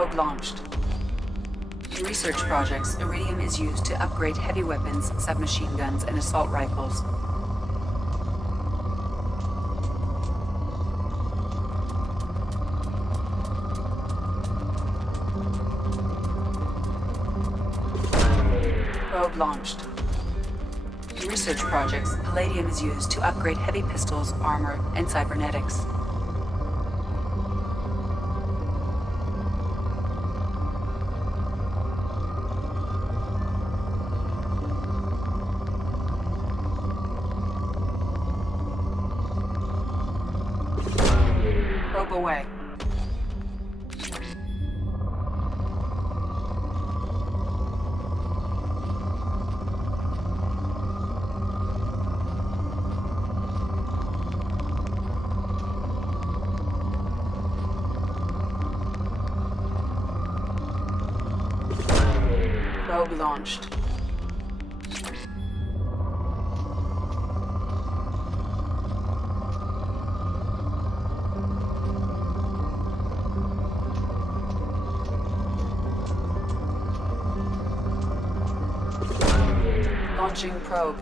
Probe launched. In research projects, iridium is used to upgrade heavy weapons, submachine guns, and assault rifles. Probe launched. In research projects, palladium is used to upgrade heavy pistols, armor, and cybernetics. Probe away. Probe launched. Launching probe.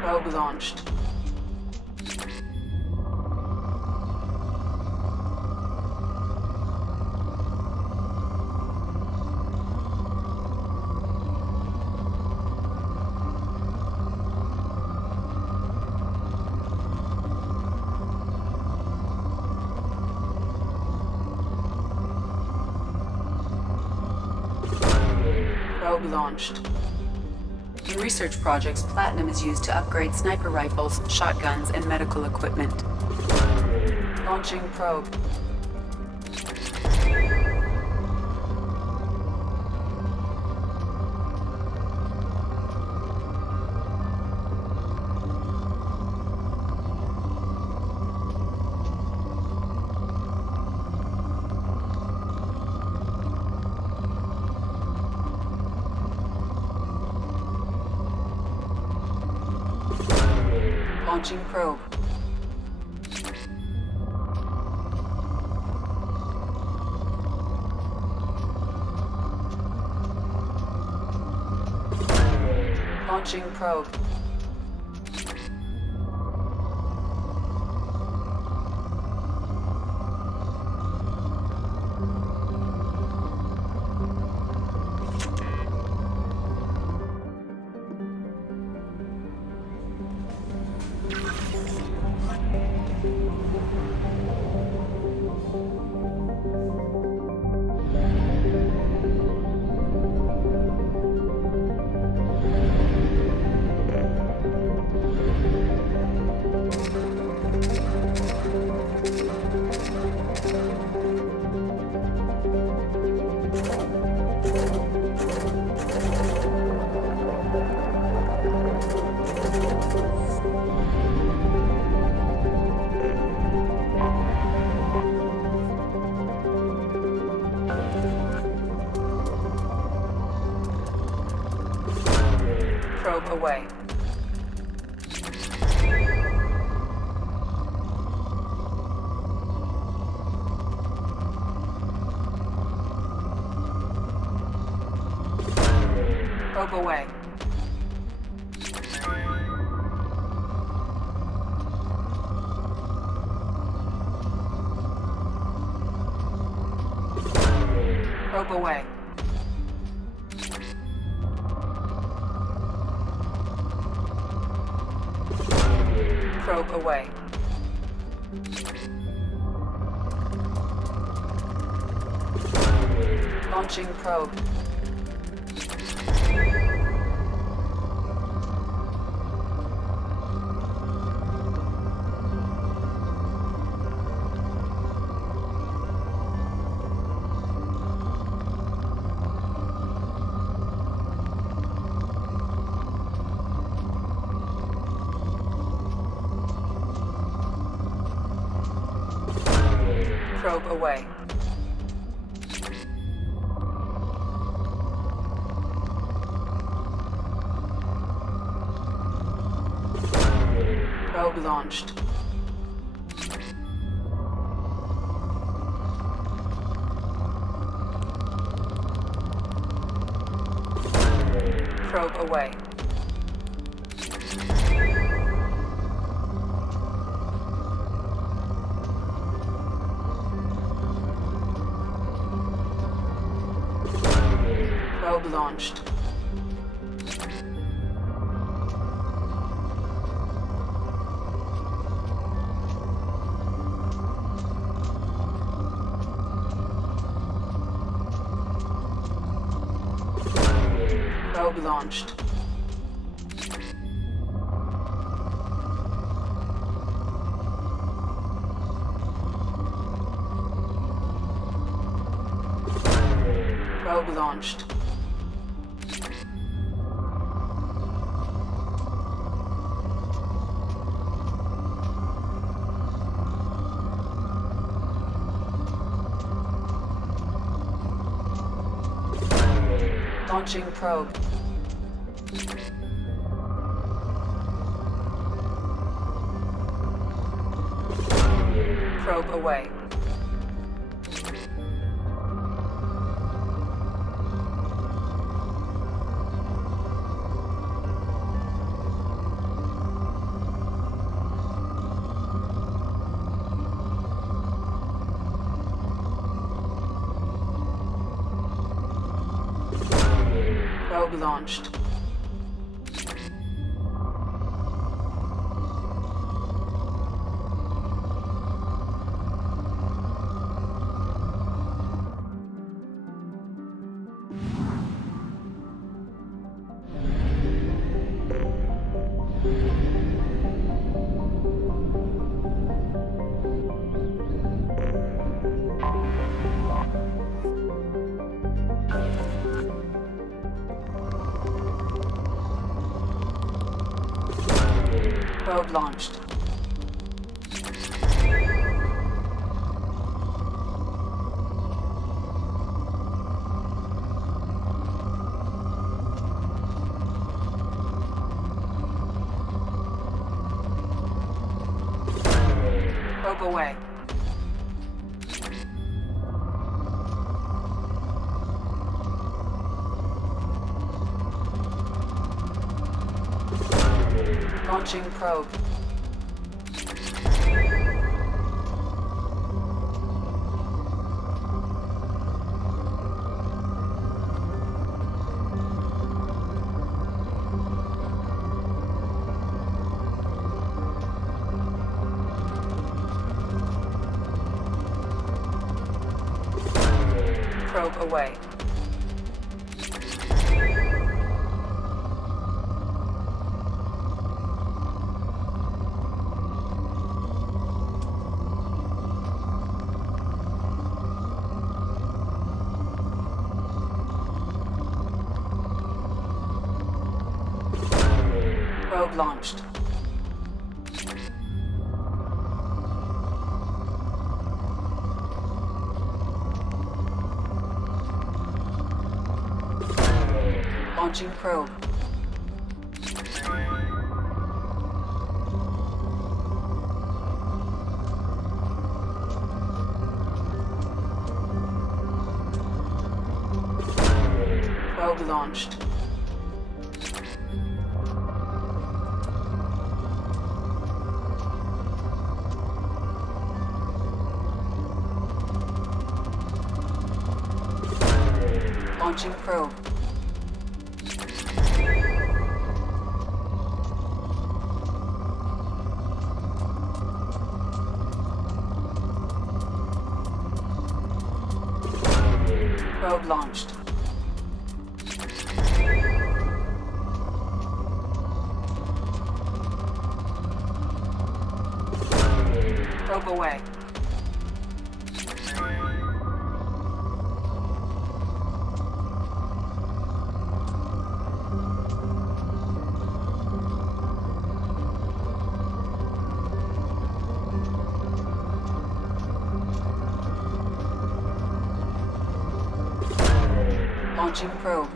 Probe launched. Probe launched. In research projects, platinum is used to upgrade sniper rifles, shotguns, and medical equipment. Launching probe. Launching probe. Launching probe. Probe away. Probe away. Probe away. Probe away. Launching probe. Probe away. Probe launched. Probe away. Probe launched. Probe launched. Probe launched. Launching probe. Probe away. Probe launched. Probe launched. Probe away. Launching probe. Probe away. Probe launched. Launching probe. Probe launched. Launching probe. Probe launched. Probe away. Launching probe.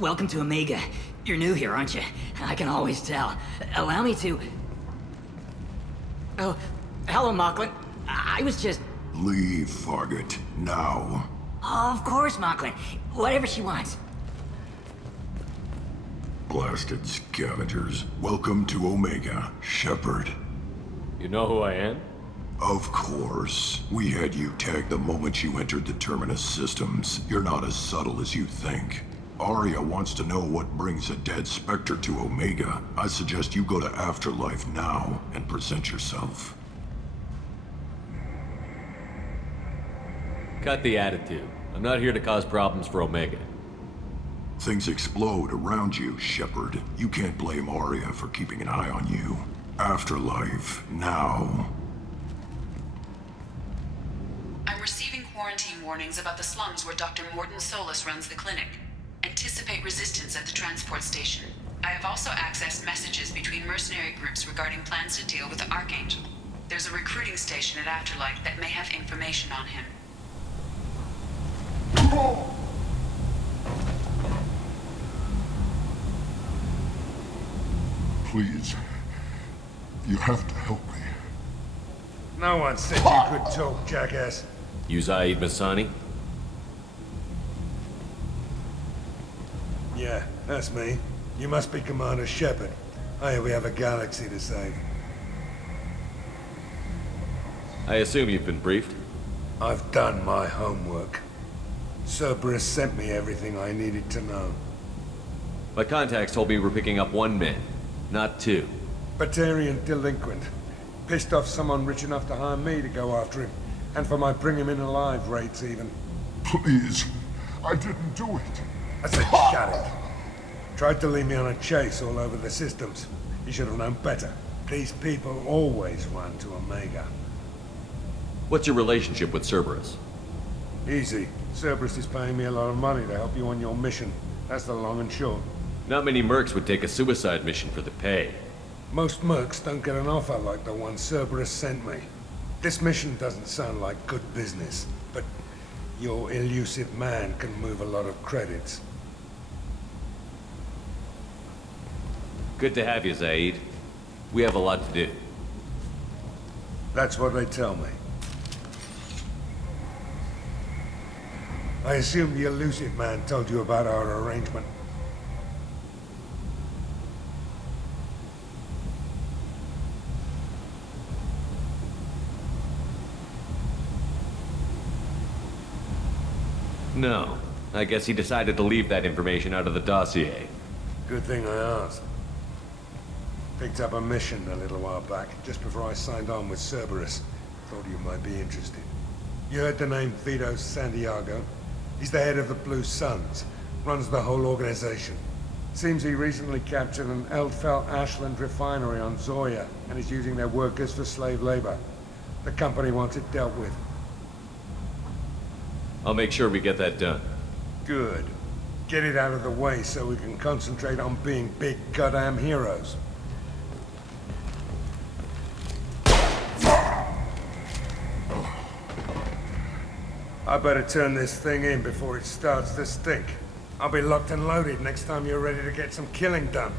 Welcome to Omega. You're new here, aren't you? I can always tell. Allow me to... Oh, hello, Mocklin. I was just... Leave, Fargate. Now. Oh, of course, Mocklin. Whatever she wants. Blasted scavengers. Welcome to Omega, Shepard. You know who I am? Of course. We had you tagged the moment you entered the Terminus systems. You're not as subtle as you think. Arya wants to know what brings a dead Spectre to Omega. I suggest you go to Afterlife now and present yourself. Cut the attitude. I'm not here to cause problems for Omega. Things explode around you, Shepard. You can't blame Arya for keeping an eye on you. Afterlife, now. I'm receiving quarantine warnings about the slums where Dr. Mordin Solus runs the clinic. Anticipate resistance at the transport station. I have also accessed messages between mercenary groups regarding plans to deal with the Archangel. There's a recruiting station at Afterlife that may have information on him. Please. You have to help me. No one said you could talk, jackass. You Zaid Masani? Yeah, that's me. You must be Commander Shepard. Hey, we have a galaxy to save. I assume you've been briefed? I've done my homework. Cerberus sent me everything I needed to know. My contacts told me we're picking up one man, not two. Batarian delinquent. Pissed off someone rich enough to hire me to go after him. And for my bring him in alive rates even. Please. I didn't do it. I said shut it. Tried to lead me on a chase all over the systems. You should have known better. These people always run to Omega. What's your relationship with Cerberus? Easy. Cerberus is paying me a lot of money to help you on your mission. That's the long and short. Not many mercs would take a suicide mission for the pay. Most mercs don't get an offer like the one Cerberus sent me. This mission doesn't sound like good business, but your elusive man can move a lot of credits. Good to have you, Zaid. We have a lot to do. That's what they tell me. I assume the elusive man told you about our arrangement. No. I guess he decided to leave that information out of the dossier. Good thing I asked. Picked up a mission a little while back, just before I signed on with Cerberus. Thought you might be interested. You heard the name Vito Santiago? He's the head of the Blue Suns, runs the whole organization. Seems he recently captured an Eldfell Ashland refinery on Zoya, and is using their workers for slave labor. The company wants it dealt with. I'll make sure we get that done. Good. Get it out of the way so we can concentrate on being big goddamn heroes. I better turn this thing in before it starts to stink. I'll be locked and loaded next time you're ready to get some killing done.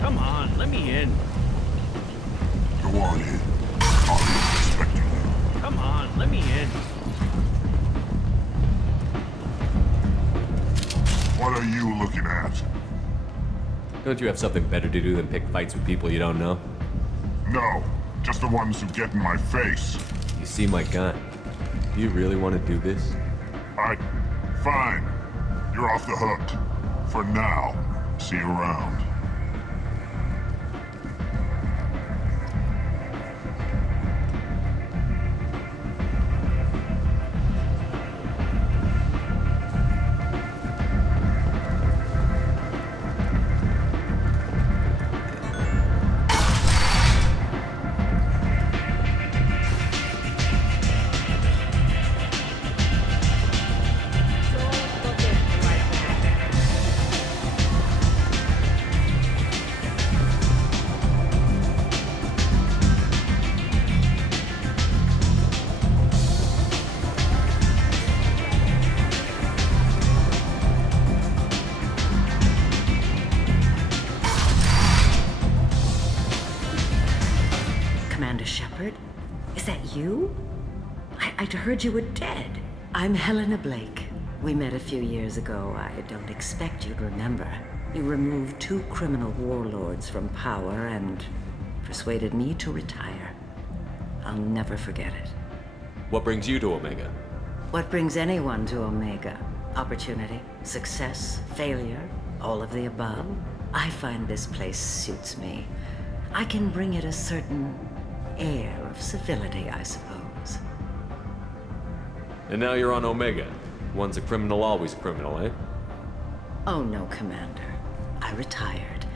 Come on, let me in. Go on in. I'm expecting you. Come on, let me in. What are you looking at? Don't you have something better to do than pick fights with people you don't know? No, just the ones who get in my face. You see my gun. You really want to do this? Fine. You're off the hook. For now. See you around. Commander Shepard? Is that you? I'd heard you were dead. I'm Helena Blake. We met a few years ago. I don't expect you'd remember. You removed 2 criminal warlords from power and persuaded me to retire. I'll never forget it. What brings you to Omega? What brings anyone to Omega? Opportunity, success, failure, all of the above? I find this place suits me. I can bring it a certain air of civility, I suppose. And now you're on Omega. Once a criminal, always a criminal, eh? Oh no, Commander. I retired.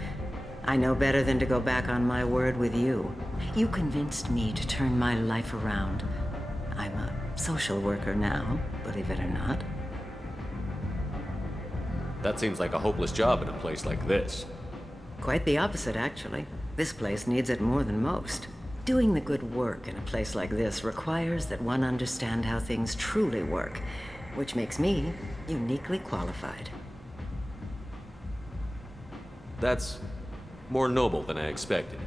I know better than to go back on my word with you. You convinced me to turn my life around. I'm a social worker now, believe it or not. That seems like a hopeless job in a place like this. Quite the opposite, actually. This place needs it more than most. Doing the good work in a place like this requires that one understand how things truly work, which makes me uniquely qualified. That's more noble than I expected.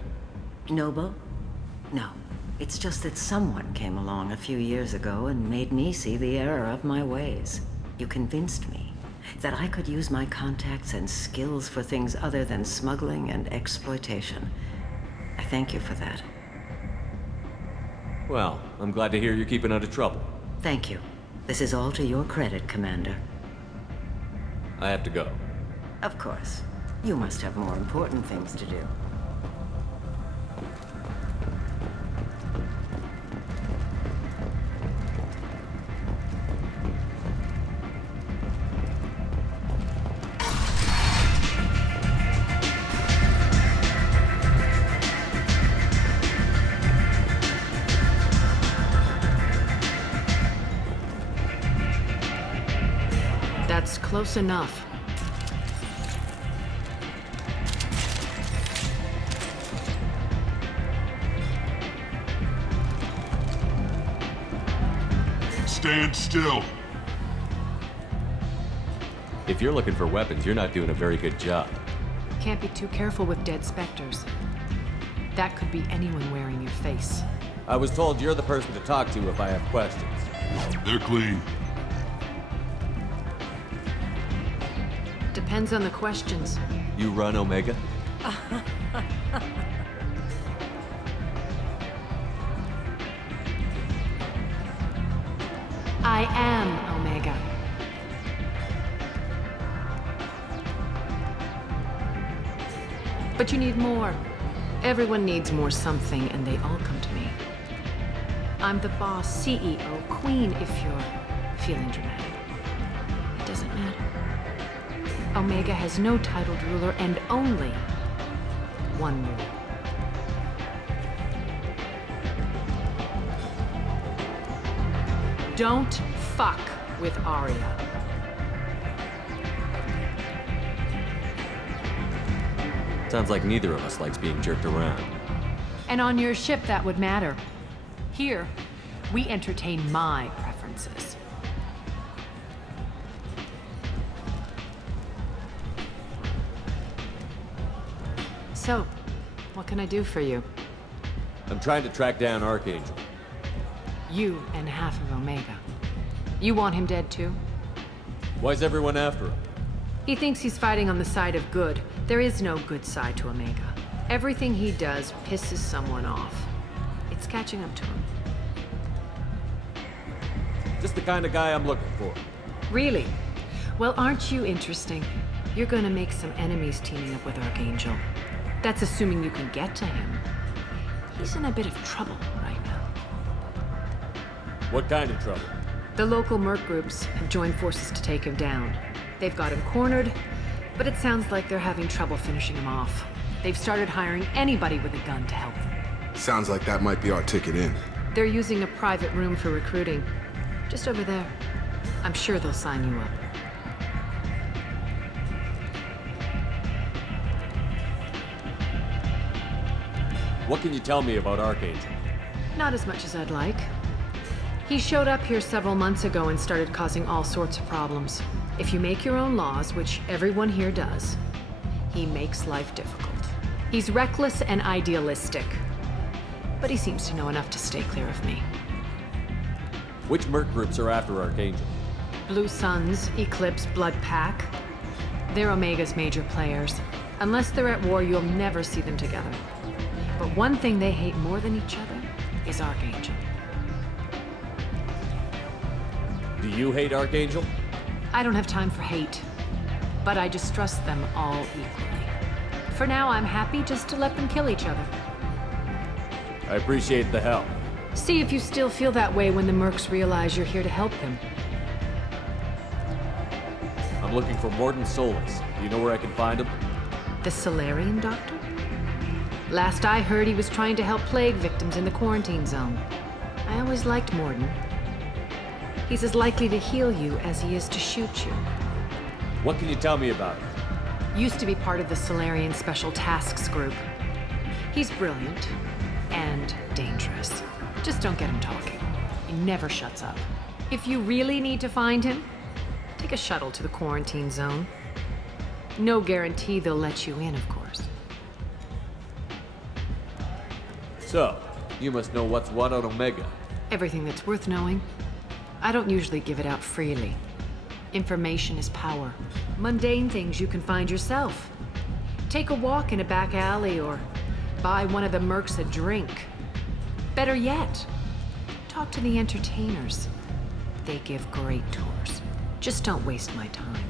Noble? No. It's just that someone came along a few years ago and made me see the error of my ways. You convinced me that I could use my contacts and skills for things other than smuggling and exploitation. I thank you for that. Well, I'm glad to hear you're keeping out of trouble. Thank you. This is all to your credit, Commander. I have to go. Of course. You must have more important things to do. That's close enough. Stand still. If you're looking for weapons, you're not doing a very good job. Can't be too careful with dead specters. That could be anyone wearing your face. I was told you're the person to talk to if I have questions. They're clean. Depends on the questions. You run Omega? I am Omega. But you need more. Everyone needs more something, and they all come to me. I'm the boss, CEO, queen, if you're feeling dramatic. It doesn't matter. Omega has no titled ruler and only one rule. Don't fuck with Arya. Sounds like neither of us likes being jerked around. And on your ship, that would matter. Here, we entertain my preferences. So, what can I do for you? I'm trying to track down Archangel. You and half of Omega. You want him dead too? Why's everyone after him? He thinks he's fighting on the side of good. There is no good side to Omega. Everything he does pisses someone off. It's catching up to him. Just the kind of guy I'm looking for. Really? Well, aren't you interesting? You're gonna make some enemies teaming up with Archangel. That's assuming you can get to him. He's in a bit of trouble right now. What kind of trouble? The local merc groups have joined forces to take him down. They've got him cornered, but it sounds like they're having trouble finishing him off. They've started hiring anybody with a gun to help them. Sounds like that might be our ticket in. They're using a private room for recruiting. Just over there. I'm sure they'll sign you up. What can you tell me about Archangel? Not as much as I'd like. He showed up here several months ago and started causing all sorts of problems. If you make your own laws, which everyone here does, he makes life difficult. He's reckless and idealistic, but he seems to know enough to stay clear of me. Which merc groups are after Archangel? Blue Suns, Eclipse, Blood Pack. They're Omega's major players. Unless they're at war, you'll never see them together. But one thing they hate more than each other is Archangel. Do you hate Archangel? I don't have time for hate, but I distrust them all equally. For now, I'm happy just to let them kill each other. I appreciate the help. See if you still feel that way when the mercs realize you're here to help them. I'm looking for Morden Solus. Do you know where I can find him? The Solarian doctor? Last I heard, he was trying to help plague victims in the quarantine zone. I always liked Morden. He's as likely to heal you as he is to shoot you. What can you tell me about him? Used to be part of the Solarian Special Tasks Group. He's brilliant and dangerous. Just don't get him talking. He never shuts up. If you really need to find him, take a shuttle to the quarantine zone. No guarantee they'll let you in, of course. So, you must know what's what on Omega. Everything that's worth knowing. I don't usually give it out freely. Information is power. Mundane things you can find yourself. Take a walk in a back alley or buy one of the mercs a drink. Better yet, talk to the entertainers. They give great tours. Just don't waste my time.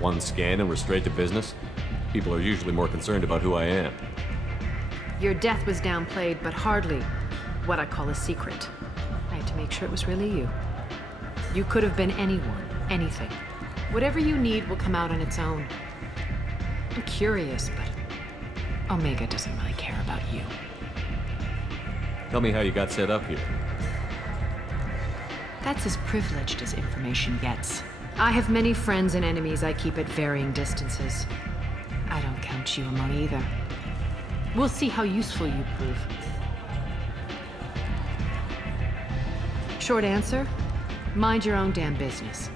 One scan and we're straight to business? People are usually more concerned about who I am. Your death was downplayed, but hardly what I call a secret. I had to make sure it was really you. You could have been anyone, anything. Whatever you need will come out on its own. I'm curious, but Omega doesn't really care about you. Tell me how you got set up here. That's as privileged as information gets. I have many friends and enemies I keep at varying distances. I don't count you among either. We'll see how useful you prove. Short answer, mind your own damn business.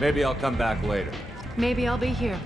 Maybe I'll come back later. Maybe I'll be here.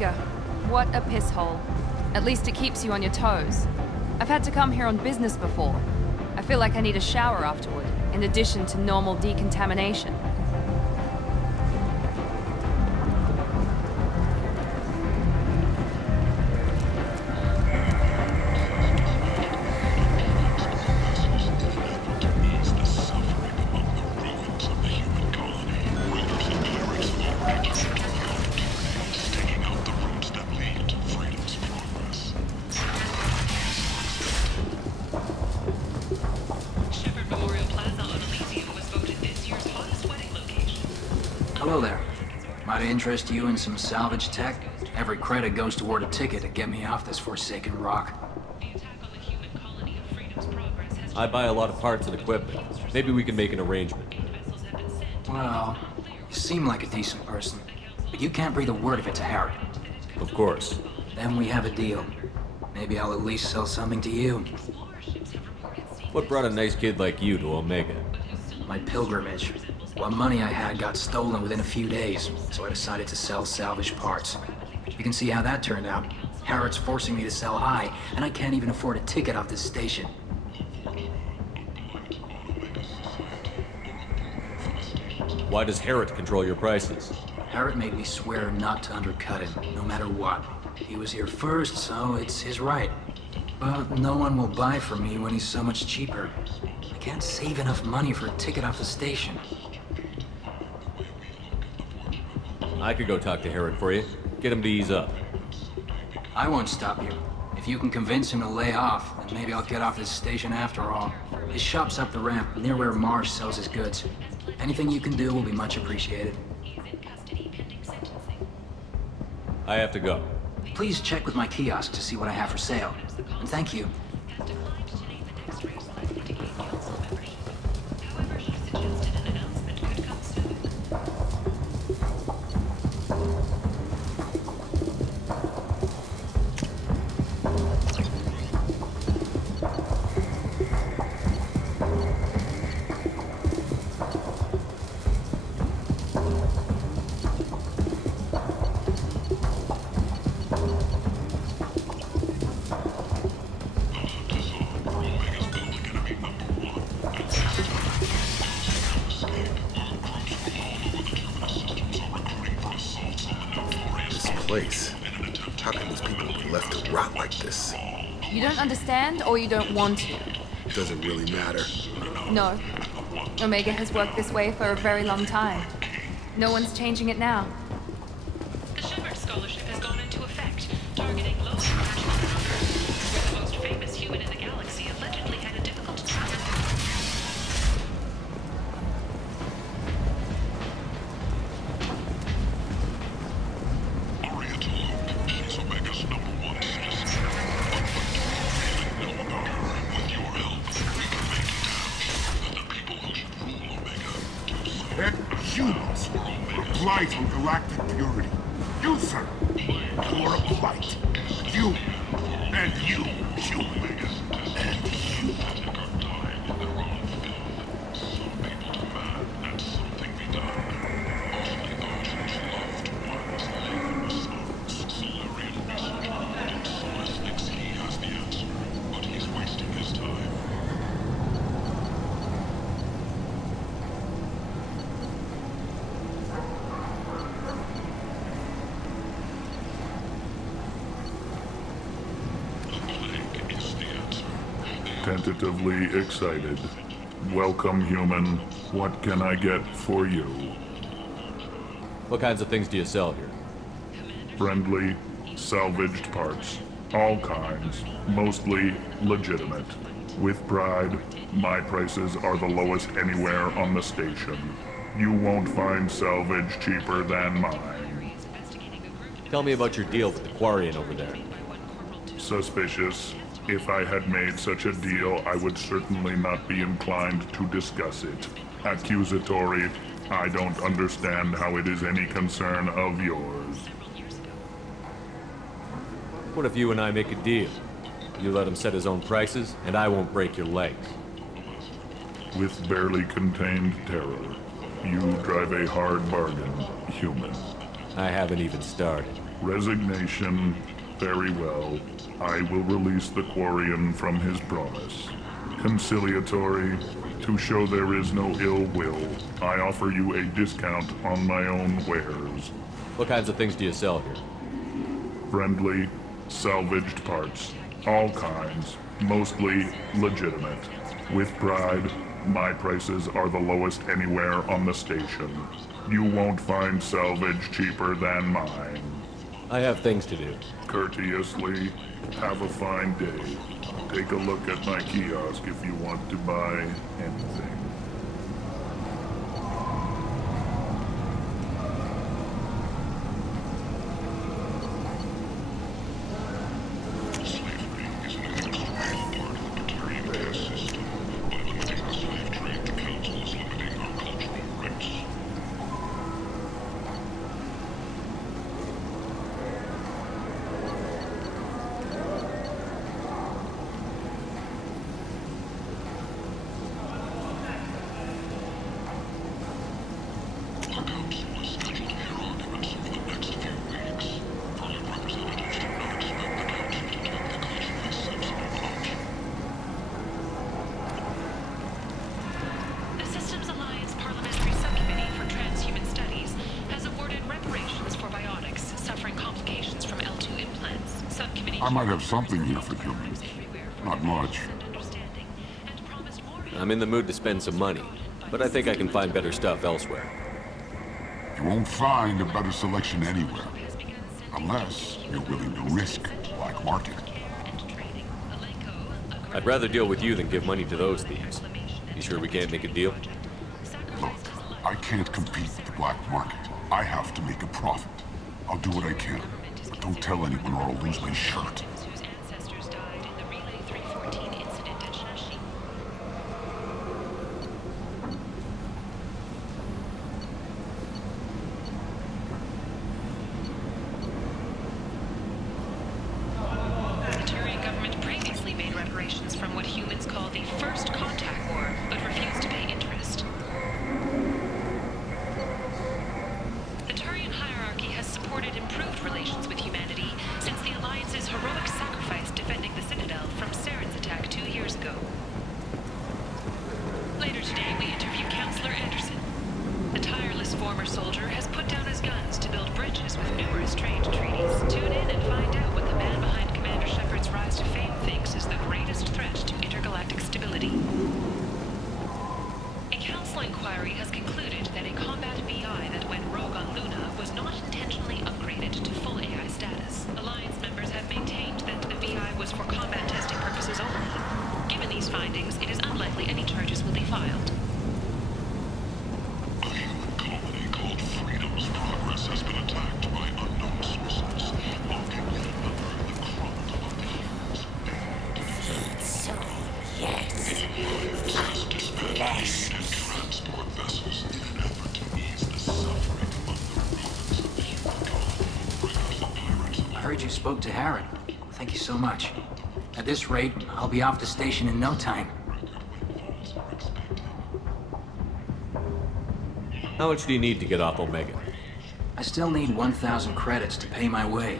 Omega. What a piss hole. At least it keeps you on your toes. I've had to come here on business before. I feel like I need a shower afterward, in addition to normal decontamination. Hello there. Might I interest you in some salvage tech? Every credit goes toward a ticket to get me off this forsaken rock. I buy a lot of parts and equipment. Maybe we can make an arrangement. Well, you seem like a decent person, but you can't breathe a word of it to Harry. Of course. Then we have a deal. Maybe I'll at least sell something to you. What brought a nice kid like you to Omega? My pilgrimage. What money I had got stolen within a few days, so I decided to sell salvage parts. You can see how that turned out. Harrod's forcing me to sell high, and I can't even afford a ticket off this station. Why does Harrod control your prices? Harrod made me swear not to undercut him, no matter what. He was here first, so it's his right. But no one will buy from me when he's so much cheaper. I can't save enough money for a ticket off the station. I could go talk to Harrod for you. Get him to ease up. I won't stop you. If you can convince him to lay off, then maybe I'll get off this station after all. His shop's up the ramp, near where Marsh sells his goods. Anything you can do will be much appreciated. I have to go. Please check with my kiosk to see what I have for sale. And thank you. Place. How can these people be left to rot like this? You don't understand, or you don't want to? Does it really matter? No. Omega has worked this way for a very long time. No one's changing it now. The Shepard Scholarship has gone into effect, targeting low where the most famous human in the galaxy allegedly had a difficult time. They're humans, a blight on galactic purity. You, sir, you are a blight. You, and you, human, and you. Tentatively excited. Welcome, human. What can I get for you? What kinds of things do you sell here? Friendly, salvaged parts. All kinds. Mostly legitimate. With pride, my prices are the lowest anywhere on the station. You won't find salvage cheaper than mine. Tell me about your deal with the Quarian over there. Suspicious. If I had made such a deal, I would certainly not be inclined to discuss it. Accusatory. I don't understand how it is any concern of yours. What if you and I make a deal? You let him set his own prices, and I won't break your legs. With barely contained terror, you drive a hard bargain, human. I haven't even started. Resignation. Very well. I will release the Quarian from his promise. Conciliatory. To show there is no ill will, I offer you a discount on my own wares. What kinds of things do you sell here? Friendly, salvaged parts. All kinds. Mostly legitimate. With pride, my prices are the lowest anywhere on the station. You won't find salvage cheaper than mine. I have things to do. Courteously, have a fine day. Take a look at my kiosk if you want to buy anything. I might have something here for humans. Not much. I'm in the mood to spend some money, but I think I can find better stuff elsewhere. You won't find a better selection anywhere. Unless you're willing to risk black market. I'd rather deal with you than give money to those thieves. You sure we can't make a deal? Look, I can't compete with the black market. I have to make a profit. I'll do what I can. But don't tell anyone or I'll lose my shirt. You spoke to Harren. Thank you so much. At this rate, I'll be off the station in no time. How much do you need to get off Omega? I still need 1,000 credits to pay my way,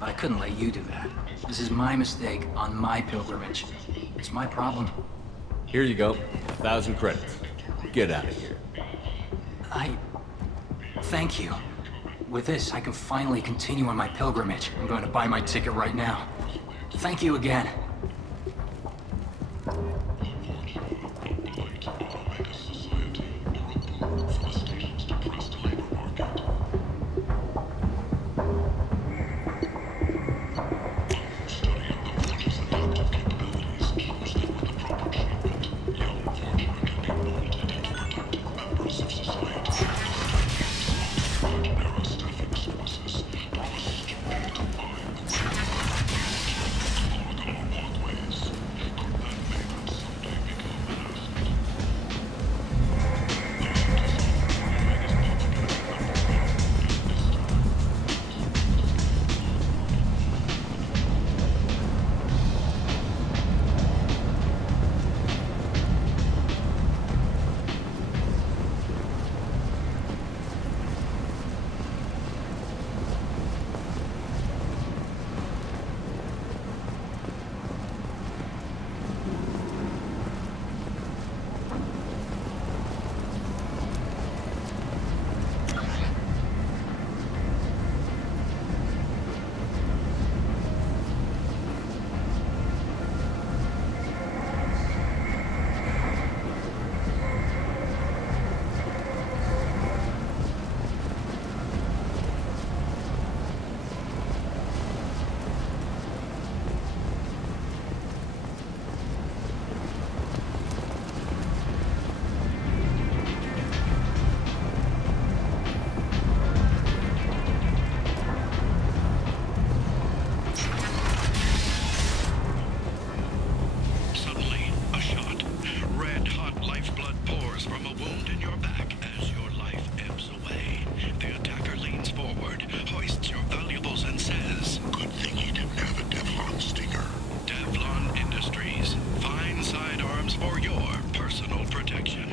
but I couldn't let you do that. This is my mistake on my pilgrimage. It's my problem. Here you go. 1,000 credits. Get out of here. Thank you. With this, I can finally continue on my pilgrimage. I'm going to buy my ticket right now. Thank you again. a wound in your back as your life ebbs away. The attacker leans forward, hoists your valuables, and says, Good thing he didn't have a Teflon stinger. Teflon Industries. Fine sidearms for your personal protection.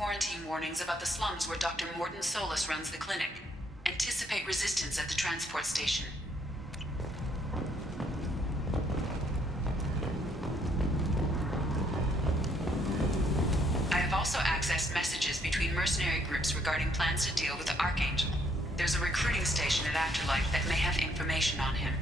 Quarantine warnings about the slums where Dr. Morden Solus runs the clinic. Anticipate resistance at the transport station. I have also accessed messages between mercenary groups regarding plans to deal with the Archangel. There's a recruiting station at Afterlife that may have information on him.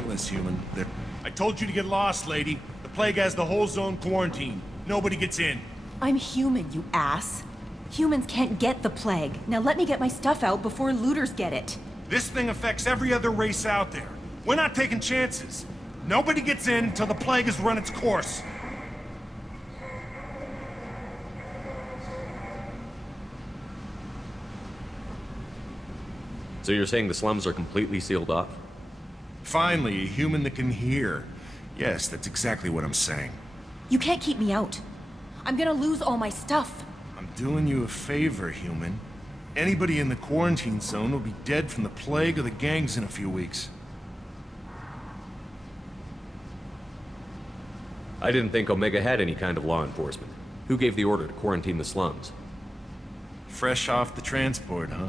pointless, human. I told you to get lost, lady. The plague has the whole zone quarantined. Nobody gets in. I'm human, you ass. Humans can't get the plague. Now let me get my stuff out before looters get it. This thing affects every other race out there. We're not taking chances. Nobody gets in until the plague has run its course. So you're saying the slums are completely sealed off? Finally, a human that can hear. Yes, that's exactly what I'm saying. You can't keep me out. I'm gonna lose all my stuff. I'm doing you a favor, human. Anybody in the quarantine zone will be dead from the plague or the gangs in a few weeks. I didn't think Omega had any kind of law enforcement. Who gave the order to quarantine the slums? Fresh off the transport, huh?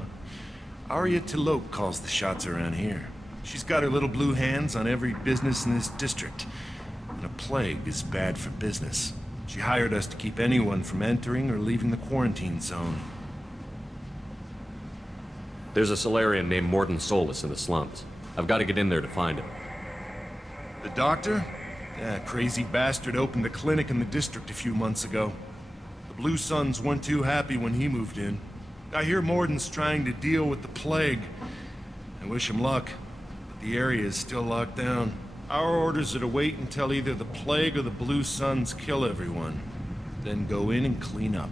Arya T'Loak calls the shots around here. She's got her little blue hands on every business in this district. And a plague is bad for business. She hired us to keep anyone from entering or leaving the quarantine zone. There's a Solarian named Morden Solus in the slums. I've got to get in there to find him. The doctor? Yeah, crazy bastard opened a clinic in the district a few months ago. The Blue Suns weren't too happy when he moved in. I hear Morden's trying to deal with the plague. I wish him luck, but the area is still locked down. Our orders are to wait until either the plague or the Blue Suns kill everyone, then go in and clean up.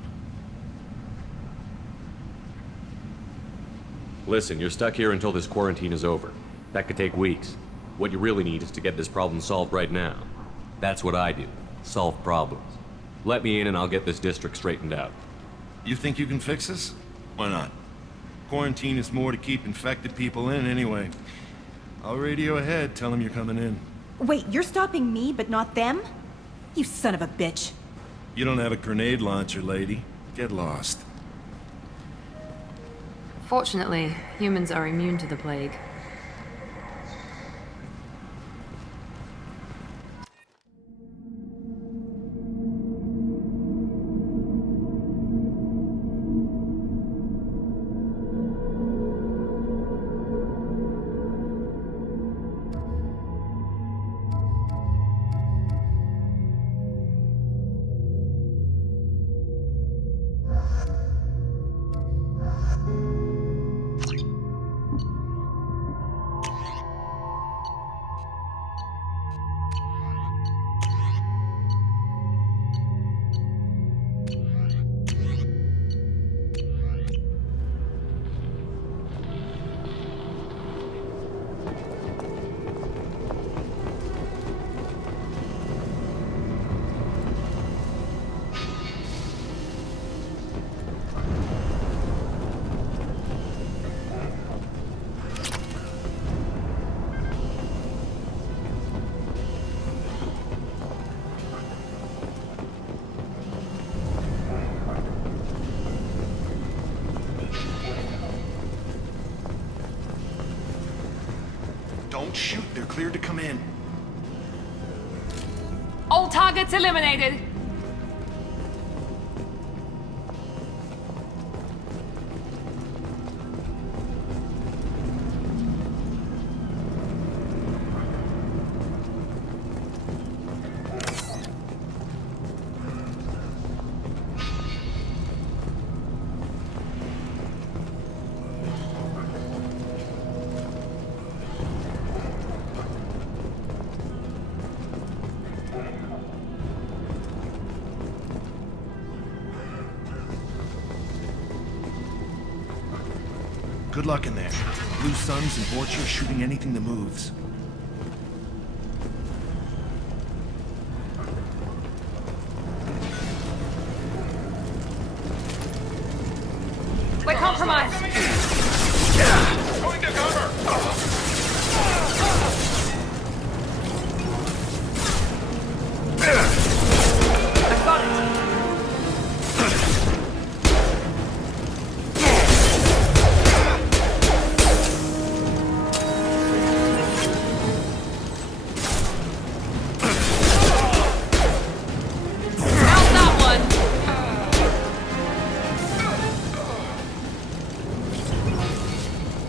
Listen, you're stuck here until this quarantine is over. That could take weeks. What you really need is to get this problem solved right now. That's what I do. Solve problems. Let me in and I'll get this district straightened out. You think you can fix this? Why not? Quarantine is more to keep infected people in anyway. I'll radio ahead, tell them you're coming in. Wait, you're stopping me, but not them? You son of a bitch. You don't have a grenade launcher, lady. Get lost. Fortunately, humans are immune to the plague. Don't shoot, they're cleared to come in. All targets eliminated! Good luck in there. Blue Suns and Borcher shooting anything that moves. We're compromised! Going to cover! I've got it!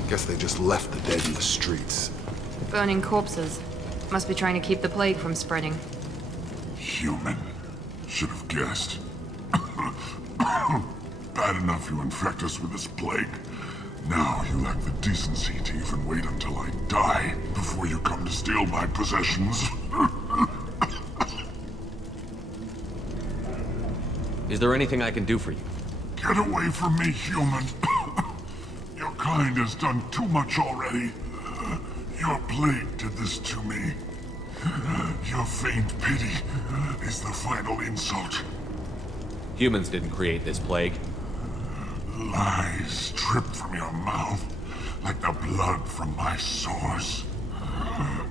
Guess they just left the dead in the streets. Burning corpses. Must be trying to keep the plague from spreading. Human. Should have guessed. Bad enough you infect us with this plague. Now you lack the decency to even wait until I die before you come to steal my possessions. Is there anything I can do for you? Get away from me, human. Your kind has done too much already. Your plague did this to me. Your feigned pity is the final insult. Humans didn't create this plague. Lies drip from your mouth like the blood from my sores.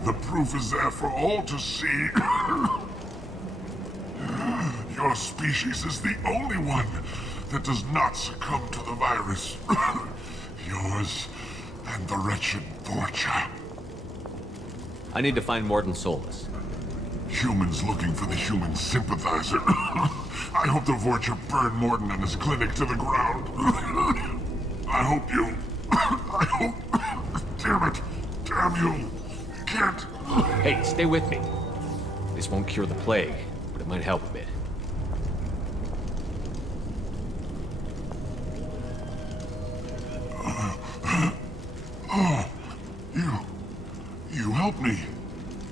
The proof is there for all to see. Your species is the only one that does not succumb to the virus. Yours and the wretched Vorcha. I need to find Morden Solus. Humans looking for the human sympathizer. I hope the Vorcha burn Morden and his clinic to the ground. I hope you... I hope... Damn it! Damn you! Can't... Hey, stay with me. This won't cure the plague, but it might help a bit. Oh, you helped me.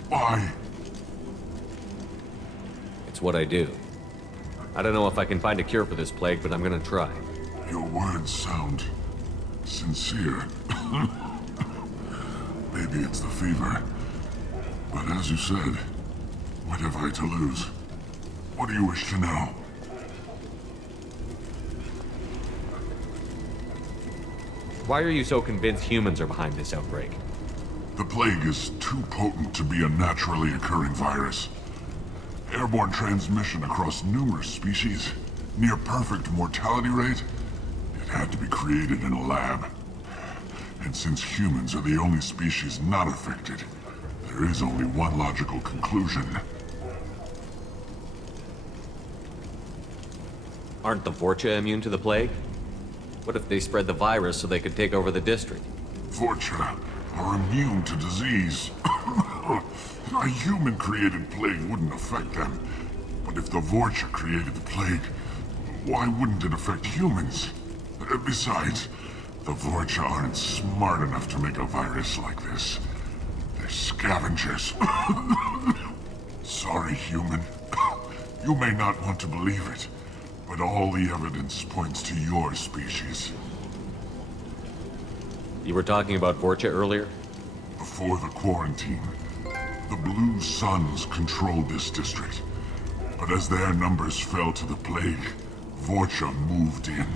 Why? It's what I do. I don't know if I can find a cure for this plague, but I'm gonna try. Your words sound sincere. Maybe it's the fever. But as you said, what have I to lose? What do you wish to know? Why are you so convinced humans are behind this outbreak? The plague is too potent to be a naturally occurring virus. Airborne transmission across numerous species, near perfect mortality rate. It had to be created in a lab. And since humans are the only species not affected, there is only one logical conclusion. Aren't the Vorcha immune to the plague? What if they spread the virus so they could take over the district? Vorcha are immune to disease. A human-created plague wouldn't affect them. But if the Vorcha created the plague, why wouldn't it affect humans? Besides, the Vorcha aren't smart enough to make a virus like this. They're scavengers. Sorry, human. You may not want to believe it, but all the evidence points to your species. You were talking about Vorcha earlier? Before the quarantine, the Blue Suns controlled this district. But as their numbers fell to the plague, Vorcha moved in.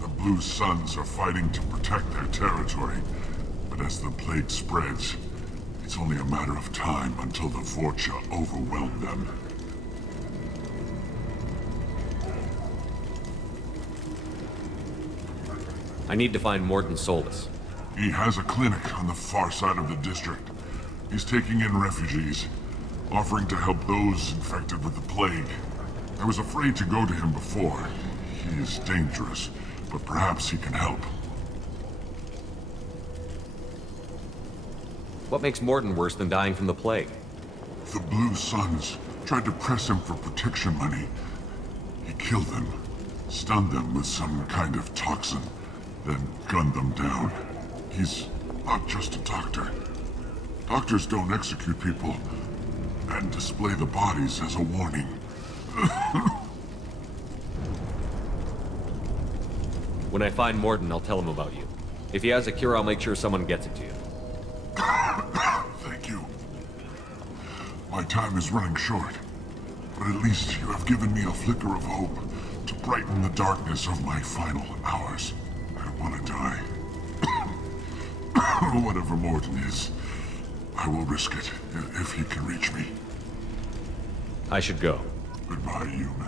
The Blue Suns are fighting to protect their territory. But as the plague spreads, it's only a matter of time until the Vorcha overwhelm them. I need to find Morden Solus. He has a clinic on the far side of the district. He's taking in refugees, offering to help those infected with the plague. I was afraid to go to him before. He is dangerous, but perhaps he can help. What makes Morden worse than dying from the plague? The Blue Suns tried to press him for protection money. He killed them, stunned them with some kind of toxin, then gunned them down. He's not just a doctor. Doctors don't execute people and display the bodies as a warning. When I find Morden, I'll tell him about you. If he has a cure, I'll make sure someone gets it to you. Thank you. My time is running short, but at least you have given me a flicker of hope to brighten the darkness of my final hours. I want to die. Whatever Morden is, I will risk it if he can reach me. I should go. Goodbye, human.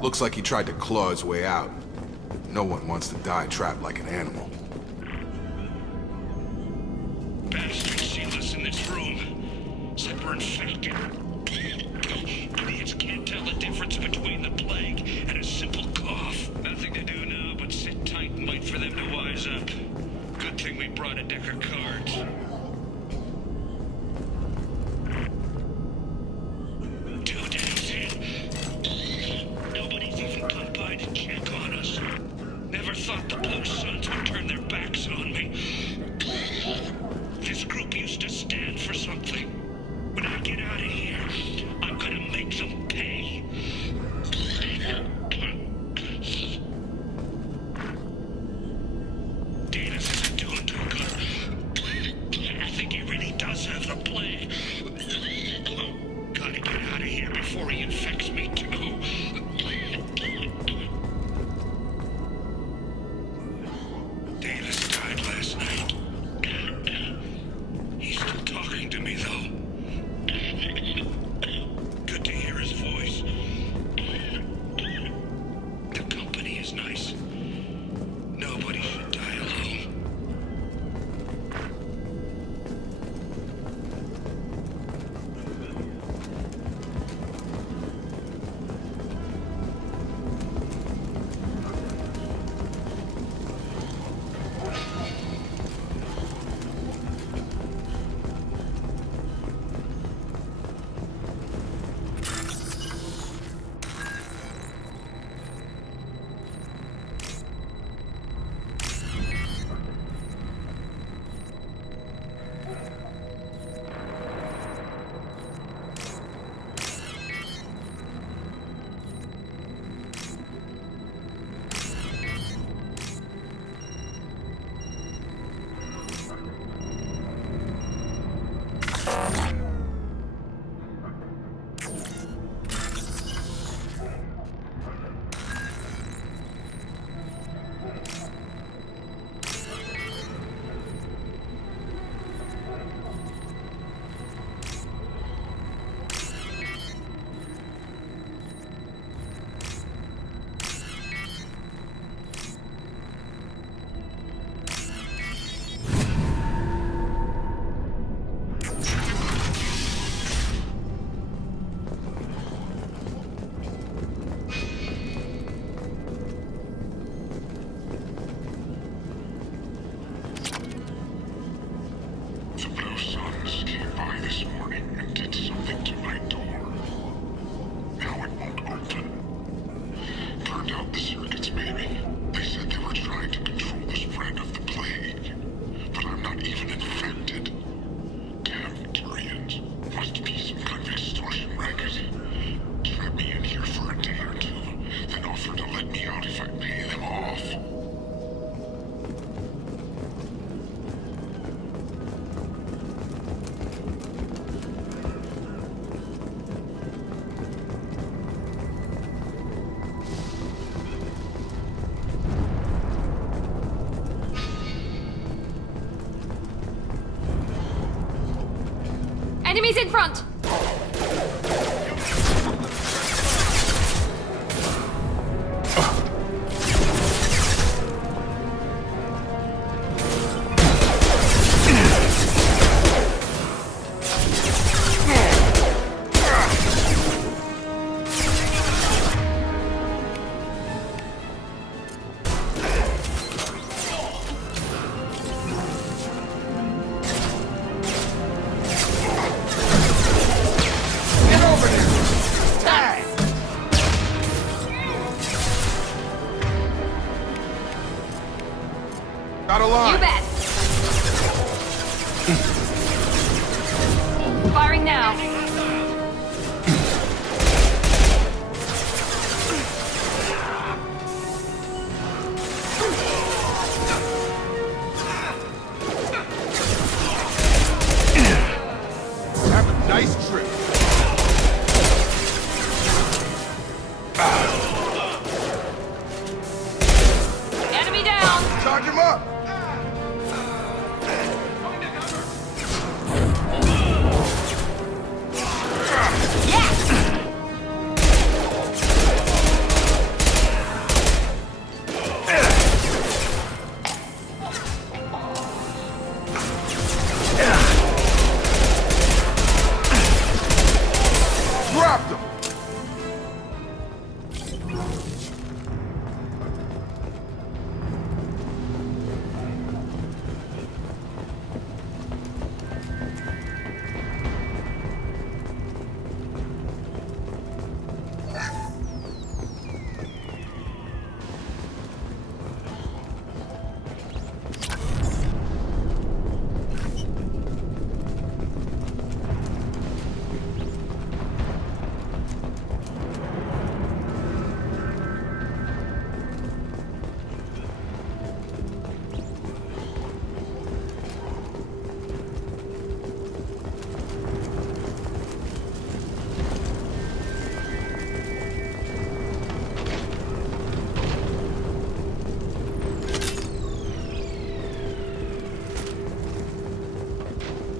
Looks like he tried to claw his way out. No one wants to die trapped like an animal. Bastards sealed us in this room. Said we're infected. Idiots can't tell the difference between the plague and a simple cough. Nothing to do now but sit tight and wait for them to wise up. Good thing we brought a deck of cards. 2 days in. Nobody's even come by to check on us. Never thought the Blue Suns would turn their backs on me. This group used to stand for something. When I get out of here, I'm gonna make them pay. Danis isn't doing too good. I think he really does have the plague. Gotta get out of here before he infects me too. Danis died last night. He's still talking to me, though. Good to hear his voice. The company is nice. Nobody should die alone. The Blue Suns came by this morning and did something to my door. Now it won't open. Turned out the circuits maybe. They said they were trying to control the spread of the plague. But I'm not even infected. Damn Turians. Must be some kind of extortion racket. Trap me in here for a day or two, then offer to let me out if I pay them off. Enemies in front! Got a line. You bet. Firing now. Have a nice trip. Enemy down. Charge him up.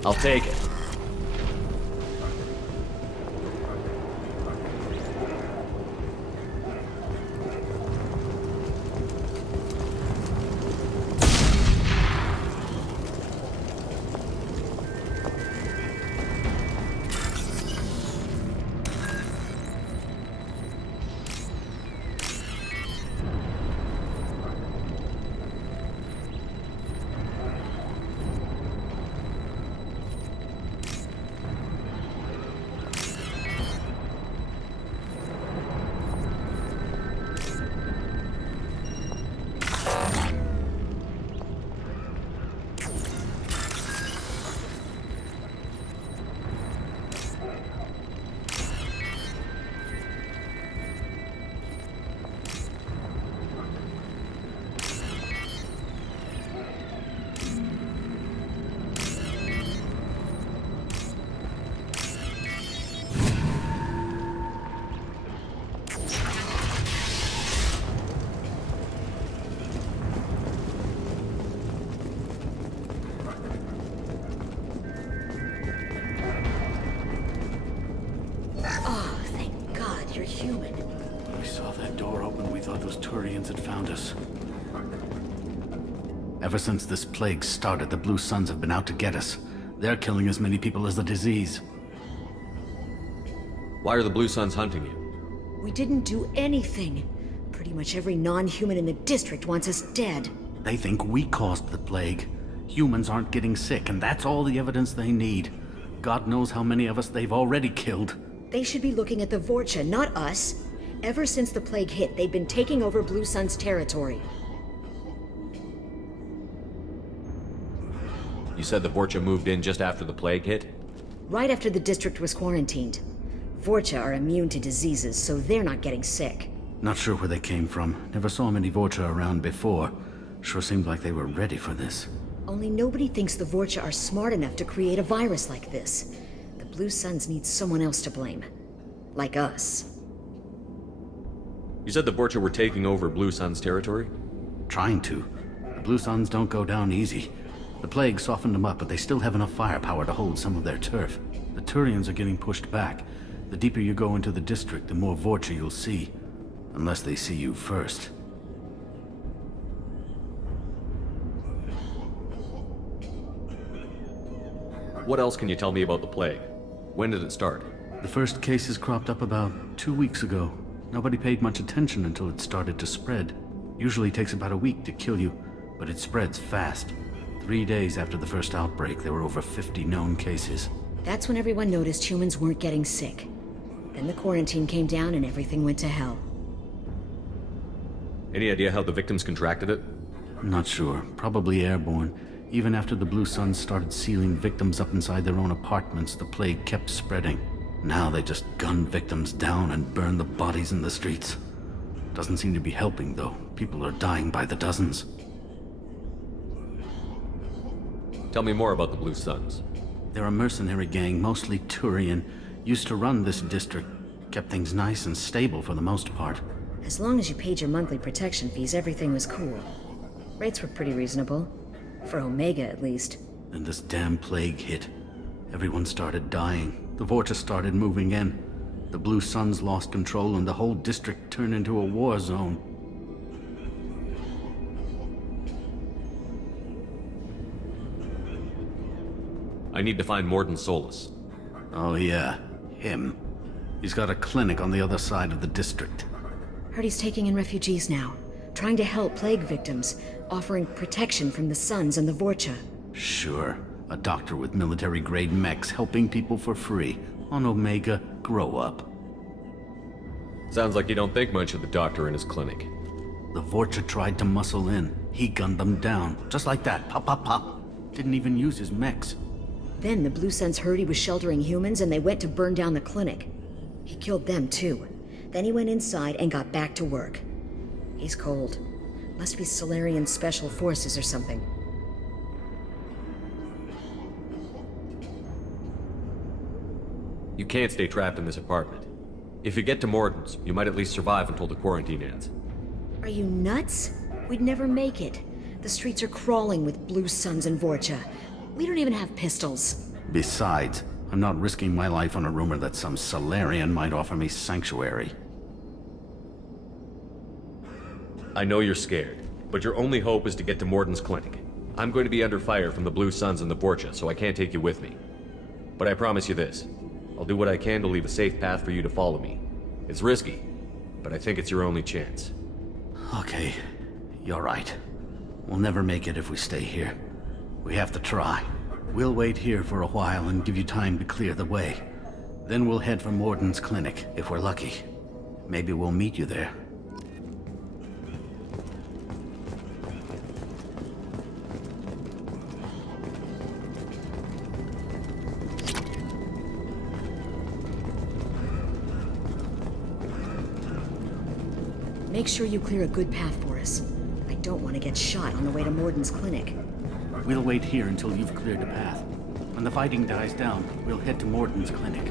I'll take it. Ever since this plague started, the Blue Suns have been out to get us. They're killing as many people as the disease. Why are the Blue Suns hunting you? We didn't do anything. Pretty much every non-human in the district wants us dead. They think we caused the plague. Humans aren't getting sick, and that's all the evidence they need. God knows how many of us they've already killed. They should be looking at the Vorcha, not us. Ever since the plague hit, they've been taking over Blue Sun's territory. You said the Vorcha moved in just after the plague hit? Right after the district was quarantined. Vorcha are immune to diseases, so they're not getting sick. Not sure where they came from. Never saw many Vorcha around before. Sure seemed like they were ready for this. Only nobody thinks the Vorcha are smart enough to create a virus like this. The Blue Suns need someone else to blame. Like us. You said the Vorcha were taking over Blue Sun's territory? Trying to. The Blue Suns don't go down easy. The plague softened them up, but they still have enough firepower to hold some of their turf. The Turians are getting pushed back. The deeper you go into the district, the more Vorcha you'll see. Unless they see you first. What else can you tell me about the plague? When did it start? The first cases cropped up about 2 weeks ago. Nobody paid much attention until it started to spread. Usually takes about a week to kill you, but it spreads fast. 3 days after the first outbreak, there were over 50 known cases. That's when everyone noticed humans weren't getting sick. Then the quarantine came down and everything went to hell. Any idea how the victims contracted it? Not sure. Probably airborne. Even after the Blue Suns started sealing victims up inside their own apartments, the plague kept spreading. Now they just gun victims down and burn the bodies in the streets. Doesn't seem to be helping, though. People are dying by the dozens. Tell me more about the Blue Suns. They're a mercenary gang, mostly Turian. Used to run this district. Kept things nice and stable for the most part. As long as you paid your monthly protection fees, everything was cool. Rates were pretty reasonable. For Omega, at least. Then this damn plague hit. Everyone started dying. The Vorcha started moving in. The Blue Suns lost control and the whole district turned into a war zone. I need to find Morden Solus. Oh yeah, him. He's got a clinic on the other side of the district. Heard he's taking in refugees now. Trying to help plague victims. Offering protection from the Suns and the Vorcha. Sure. A doctor with military-grade mechs helping people for free. On Omega, grow up. Sounds like you don't think much of the doctor in his clinic. The Vorcha tried to muscle in. He gunned them down. Just like that. Pop, pop, pop. Didn't even use his mechs. Then the Blue Suns heard he was sheltering humans and they went to burn down the clinic. He killed them too. Then he went inside and got back to work. He's cold. Must be Solarian Special Forces or something. You can't stay trapped in this apartment. If you get to Morden's, you might at least survive until the quarantine ends. Are you nuts? We'd never make it. The streets are crawling with Blue Suns and Vorcha. We don't even have pistols. Besides, I'm not risking my life on a rumor that some Solarian might offer me sanctuary. I know you're scared, but your only hope is to get to Morden's clinic. I'm going to be under fire from the Blue Suns and the Borgia, so I can't take you with me. But I promise you this. I'll do what I can to leave a safe path for you to follow me. It's risky, but I think it's your only chance. Okay, you're right. We'll never make it if we stay here. We have to try. We'll wait here for a while and give you time to clear the way. Then we'll head for Morden's clinic, if we're lucky. Maybe we'll meet you there. Make sure you clear a good path for us. I don't want to get shot on the way to Morden's clinic. We'll wait here until you've cleared the path. When the fighting dies down, we'll head to Morden's clinic.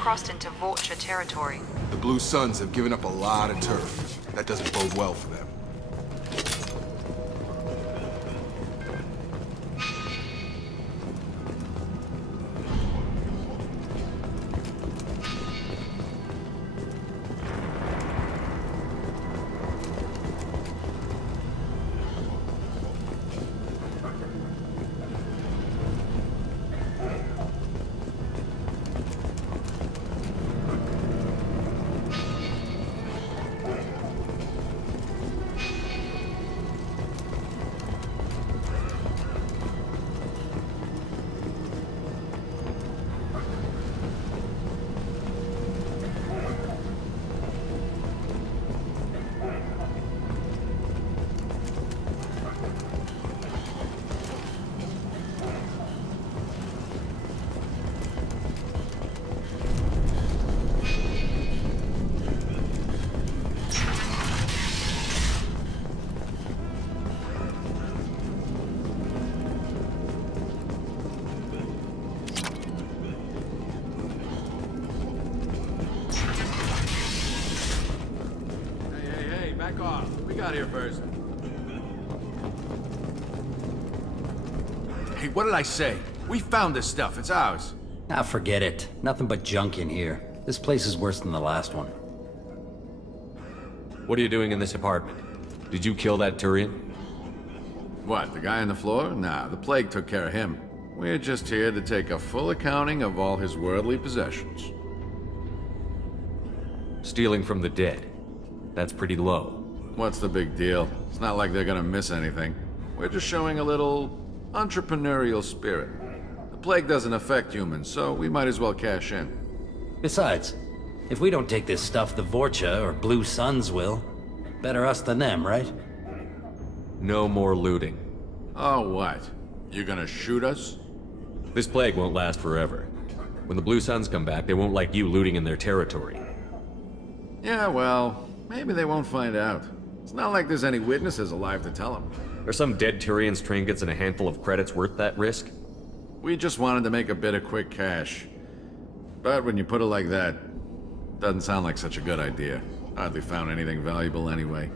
crossed into Vulture territory. The Blue Suns have given up a lot of turf. That doesn't bode well for them. Back off. We got here first. Hey, what did I say? We found this stuff. It's ours. Ah, forget it. Nothing but junk in here. This place is worse than the last one. What are you doing in this apartment? Did you kill that Turian? What, the guy on the floor? Nah, the plague took care of him. We're just here to take a full accounting of all his worldly possessions. Stealing from the dead. That's pretty low. What's the big deal? It's not like they're gonna miss anything. We're just showing a little entrepreneurial spirit. The plague doesn't affect humans, so we might as well cash in. Besides, if we don't take this stuff, the Vorcha or Blue Suns will. Better us than them, right? No more looting. Oh, what? You gonna shoot us? This plague won't last forever. When the Blue Suns come back, they won't like you looting in their territory. Yeah, well, maybe they won't find out. It's not like there's any witnesses alive to tell them. Are some dead Turians' trinkets and a handful of credits worth that risk? We just wanted to make a bit of quick cash. But when you put it like that, doesn't sound like such a good idea. Hardly found anything valuable anyway.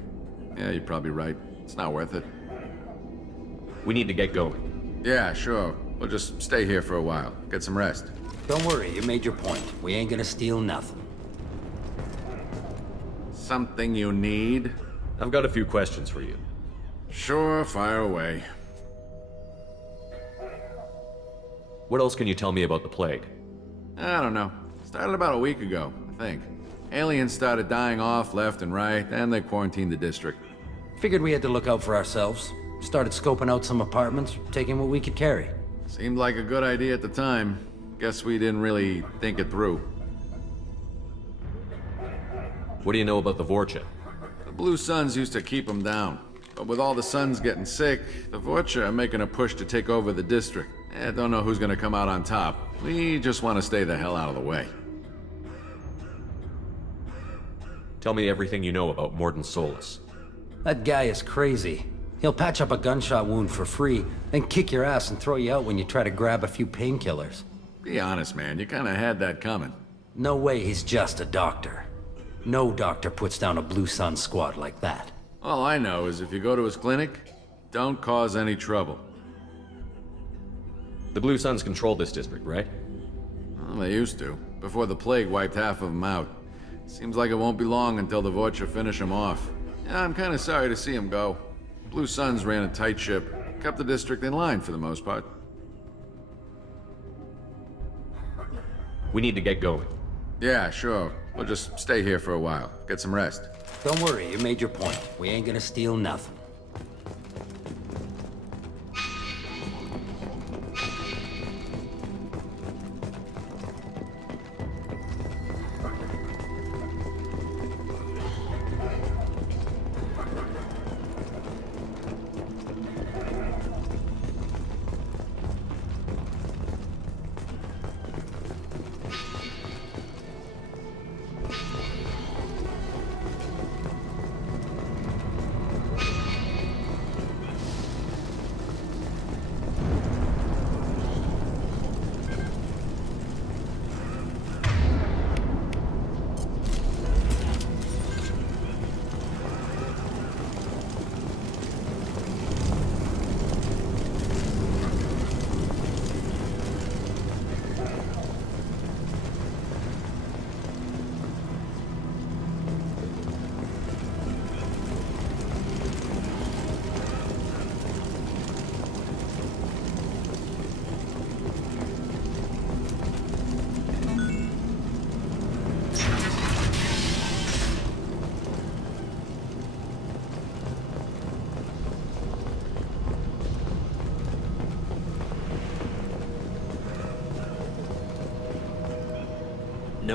Yeah, you're probably right. It's not worth it. We need to get going. Yeah, sure. We'll just stay here for a while. Get some rest. Don't worry, you made your point. We ain't gonna steal nothing. Something you need? I've got a few questions for you. Sure, fire away. What else can you tell me about the plague? I don't know. Started about a week ago, I think. Aliens started dying off left and right, and they quarantined the district. Figured we had to look out for ourselves. Started scoping out some apartments, taking what we could carry. Seemed like a good idea at the time. Guess we didn't really think it through. What do you know about the Vorcha? The Blue Suns used to keep them down. But with all the Suns getting sick, the Vorcha are making a push to take over the district. Don't know who's gonna come out on top. We just want to stay the hell out of the way. Tell me everything you know about Morden Solus. That guy is crazy. He'll patch up a gunshot wound for free, then kick your ass and throw you out when you try to grab a few painkillers. Be honest, man. You kinda had that coming. No way he's just a doctor. No doctor puts down a Blue Sun squad like that. All I know is if you go to his clinic, don't cause any trouble. The Blue Suns control this district, right? Well, they used to, before the plague wiped half of them out. Seems like it won't be long until the Vorcha finish them off. Yeah, I'm kinda sorry to see them go. Blue Suns ran a tight ship, kept the district in line for the most part. We need to get going. Yeah, sure. We'll just stay here for a while. Get some rest. Don't worry, you made your point. We ain't gonna steal nothing.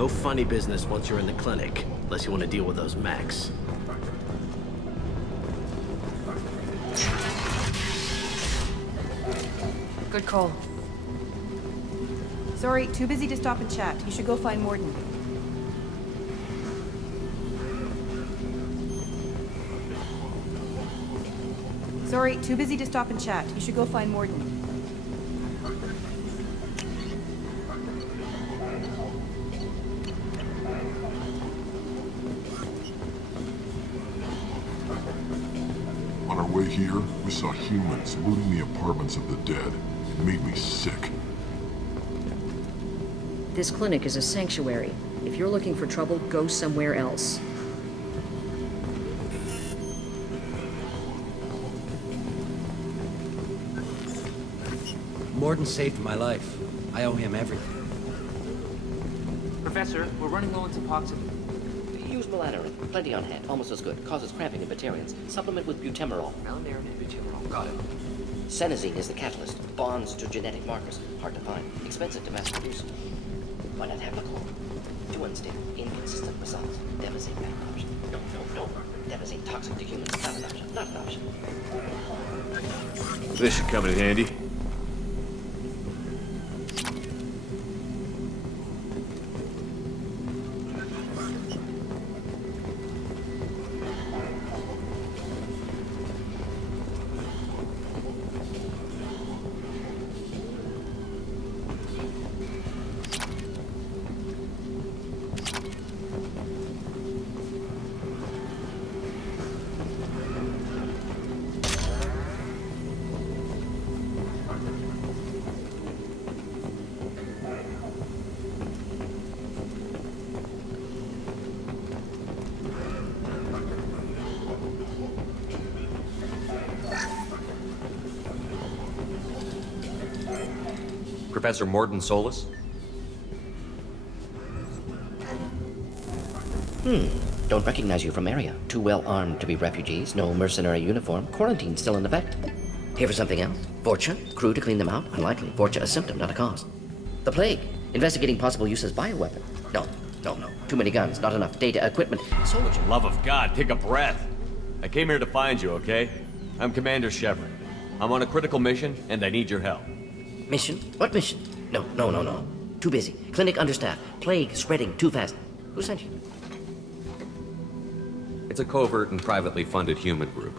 funny business once you're in the clinic, unless you want to deal with those mechs. Good call. Sorry, too busy to stop and chat. You should go find Morden. Sorry, too busy to stop and chat. You should go find Morden. On our way here, we saw humans looting the apartments of the dead. It made me sick. This clinic is a sanctuary. If you're looking for trouble, go somewhere else. Morden saved my life. I owe him everything. Professor, we're running low on Suboxone. Use melatonin. Plenty on hand. Almost as good. Causes cramping in vegetarians. Supplement with butemerol. Melatonin and butemerol. Got it. Senesine is the catalyst. Bonds to genetic markers. Hard to find. Expensive to mass produce. Why not have a call? 2 unstable. Inconsistent results. Devastate not an option. No. Devastate toxic to humans. Not an option. Not an option. This should come in handy. Professor Morden Solus? Don't recognize you from area. Too well armed to be refugees, no mercenary uniform, quarantine still in effect. Here for something else? Vorcha? Crew to clean them out? Unlikely. Vorcha a symptom, not a cause. The plague? Investigating possible use as bioweapon? No. Too many guns, not enough data, equipment. For the love of God, take a breath. I came here to find you, okay? I'm Commander Shepard. I'm on a critical mission, and I need your help. Mission? What mission? No. Too busy. Clinic understaffed. Plague spreading too fast. Who sent you? It's a covert and privately funded human group.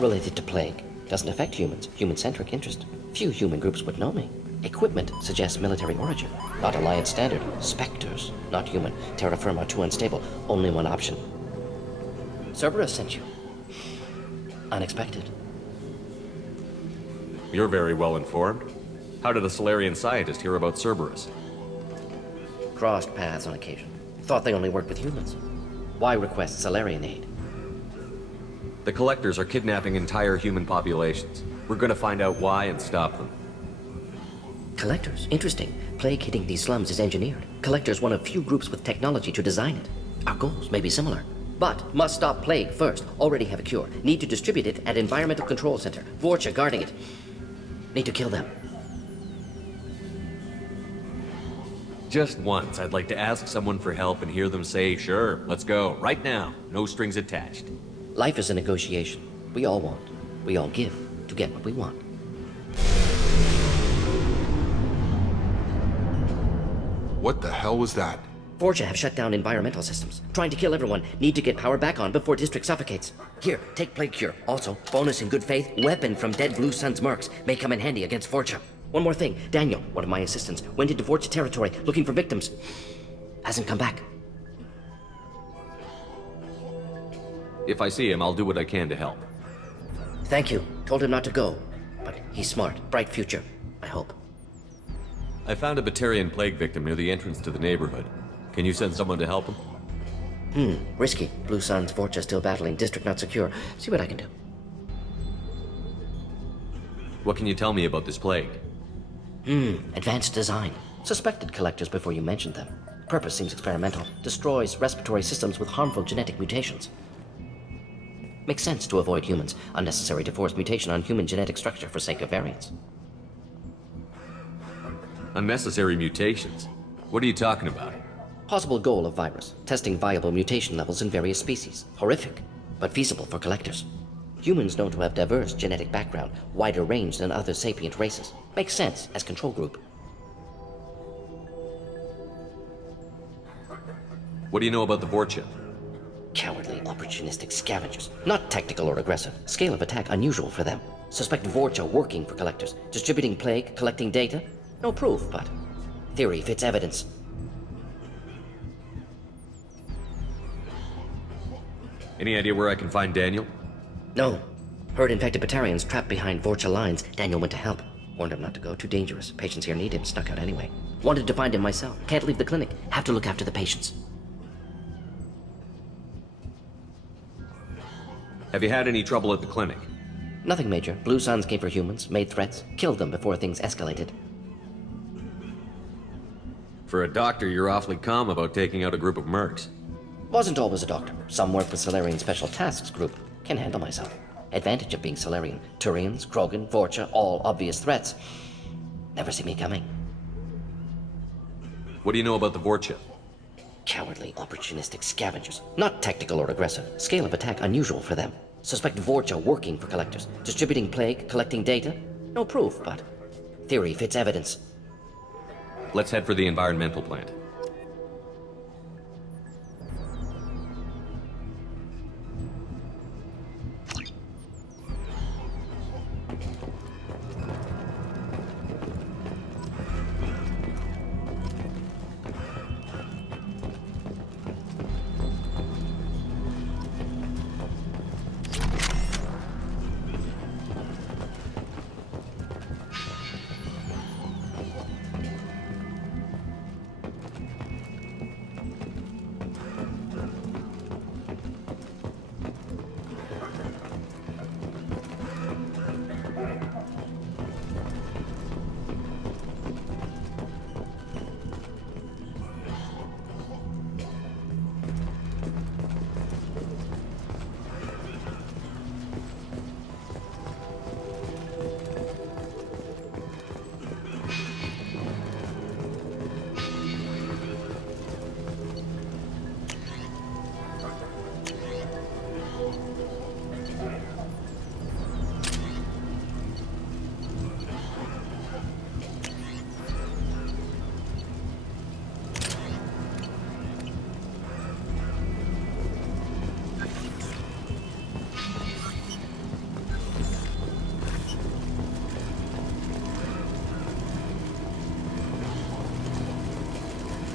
Related to plague. Doesn't affect humans. Human-centric interest. Few human groups would know me. Equipment suggests military origin. Not Alliance standard. Spectres. Not human. Terra firma too unstable. Only one option. Cerberus sent you. Unexpected. You're very well informed. How did a Solarian scientist hear about Cerberus? Crossed paths on occasion. Thought they only worked with humans. Why request Solarian aid? The Collectors are kidnapping entire human populations. We're gonna find out why and stop them. Collectors? Interesting. Plague hitting these slums is engineered. Collectors one of few groups with technology to design it. Our goals may be similar. But must stop plague first. Already have a cure. Need to distribute it at Environmental Control Center. Vorcha guarding it. Need to kill them. Just once, I'd like to ask someone for help and hear them say, sure, let's go, right now. No strings attached. Life is a negotiation. We all want. We all give to get what we want. What the hell was that? Vorcha have shut down environmental systems. Trying to kill everyone. Need to get power back on before district suffocates. Here, take plague cure. Also, bonus in good faith, weapon from dead Blue Sun's mercs. May come in handy against Vorcha. One more thing. Daniel, one of my assistants, went into Vorcha territory looking for victims. Hasn't come back. If I see him, I'll do what I can to help. Thank you. Told him not to go. But he's smart. Bright future. I hope. I found a Batarian plague victim near the entrance to the neighborhood. Can you send someone to help him? Risky. Blue Sun's Vorcha still battling. District not secure. See what I can do. What can you tell me about this plague? Advanced design. Suspected collectors before you mentioned them. Purpose seems experimental. Destroys respiratory systems with harmful genetic mutations. Makes sense to avoid humans. Unnecessary to force mutation on human genetic structure for sake of variance. Unnecessary mutations? What are you talking about? Possible goal of virus, testing viable mutation levels in various species. Horrific, but feasible for collectors. Humans known to have diverse genetic background, wider range than other sapient races. Makes sense as control group. What do you know about the Vorcha? Cowardly, opportunistic scavengers. Not tactical or aggressive. Scale of attack unusual for them. Suspect Vorcha working for collectors. Distributing plague, collecting data. No proof, but theory fits evidence. Any idea where I can find Daniel? No. Heard infected Batarians trapped behind Vorcha lines. Daniel went to help. Warned him not to go. Too dangerous. Patients here need him. Snuck out anyway. Wanted to find him myself. Can't leave the clinic. Have to look after the patients. Have you had any trouble at the clinic? Nothing major. Blue Suns came for humans, made threats, killed them before things escalated. For a doctor, you're awfully calm about taking out a group of mercs. Wasn't always a doctor. Some work with Solarian Special Tasks Group. Can handle myself. Advantage of being Solarian. Turians, Krogan, Vorcha, all obvious threats. Never see me coming. What do you know about the Vorcha? Cowardly, opportunistic scavengers. Not tactical or aggressive. Scale of attack unusual for them. Suspect Vorcha working for collectors. Distributing plague, collecting data. No proof, but theory fits evidence. Let's head for the environmental plant.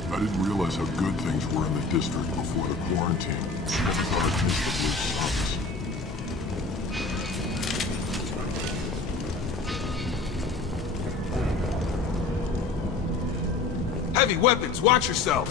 I didn't realize how good things were in the district before the quarantine. Never thought I'd miss the Blue Suns. Heavy weapons, watch yourself!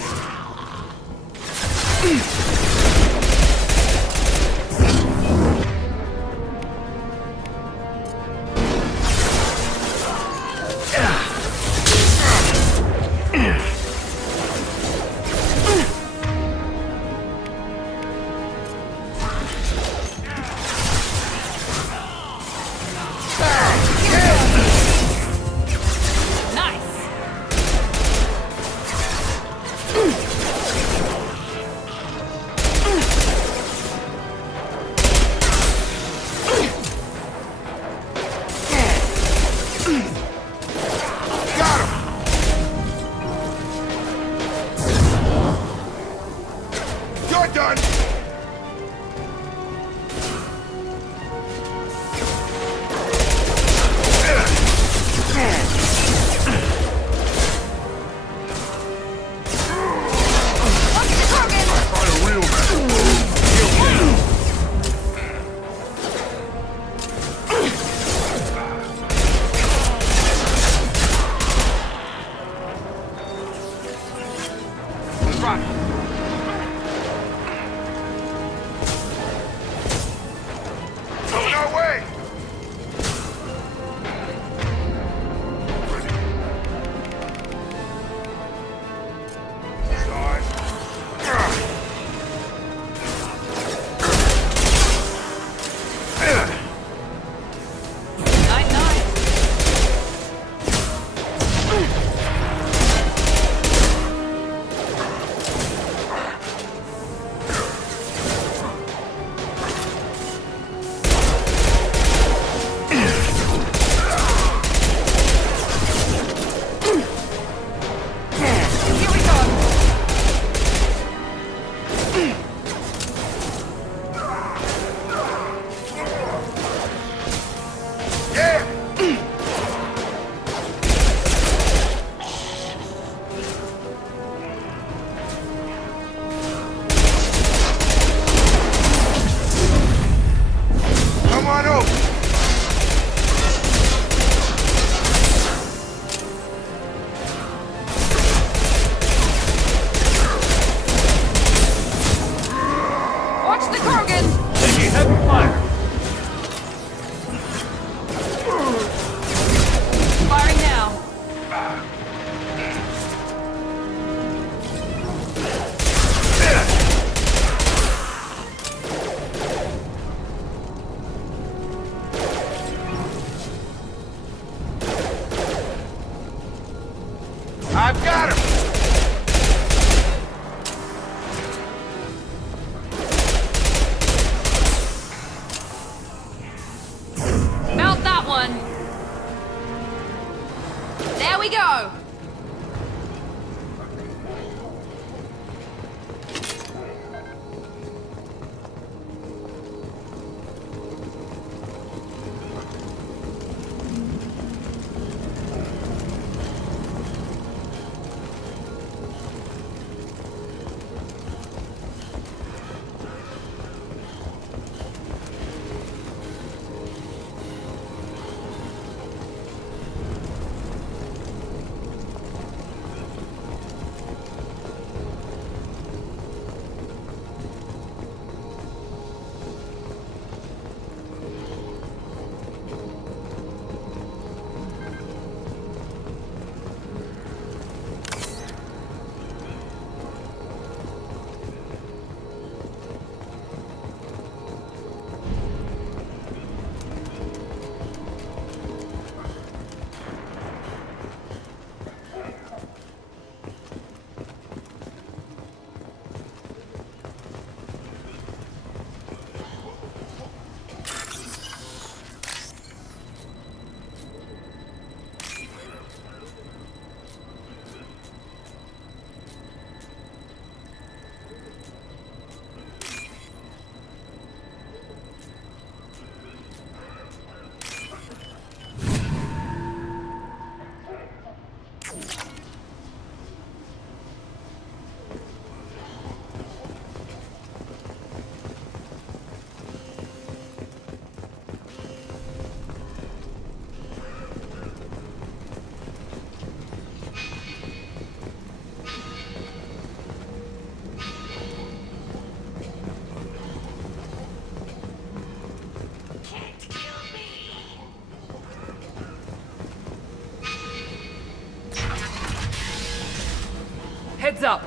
Heads up!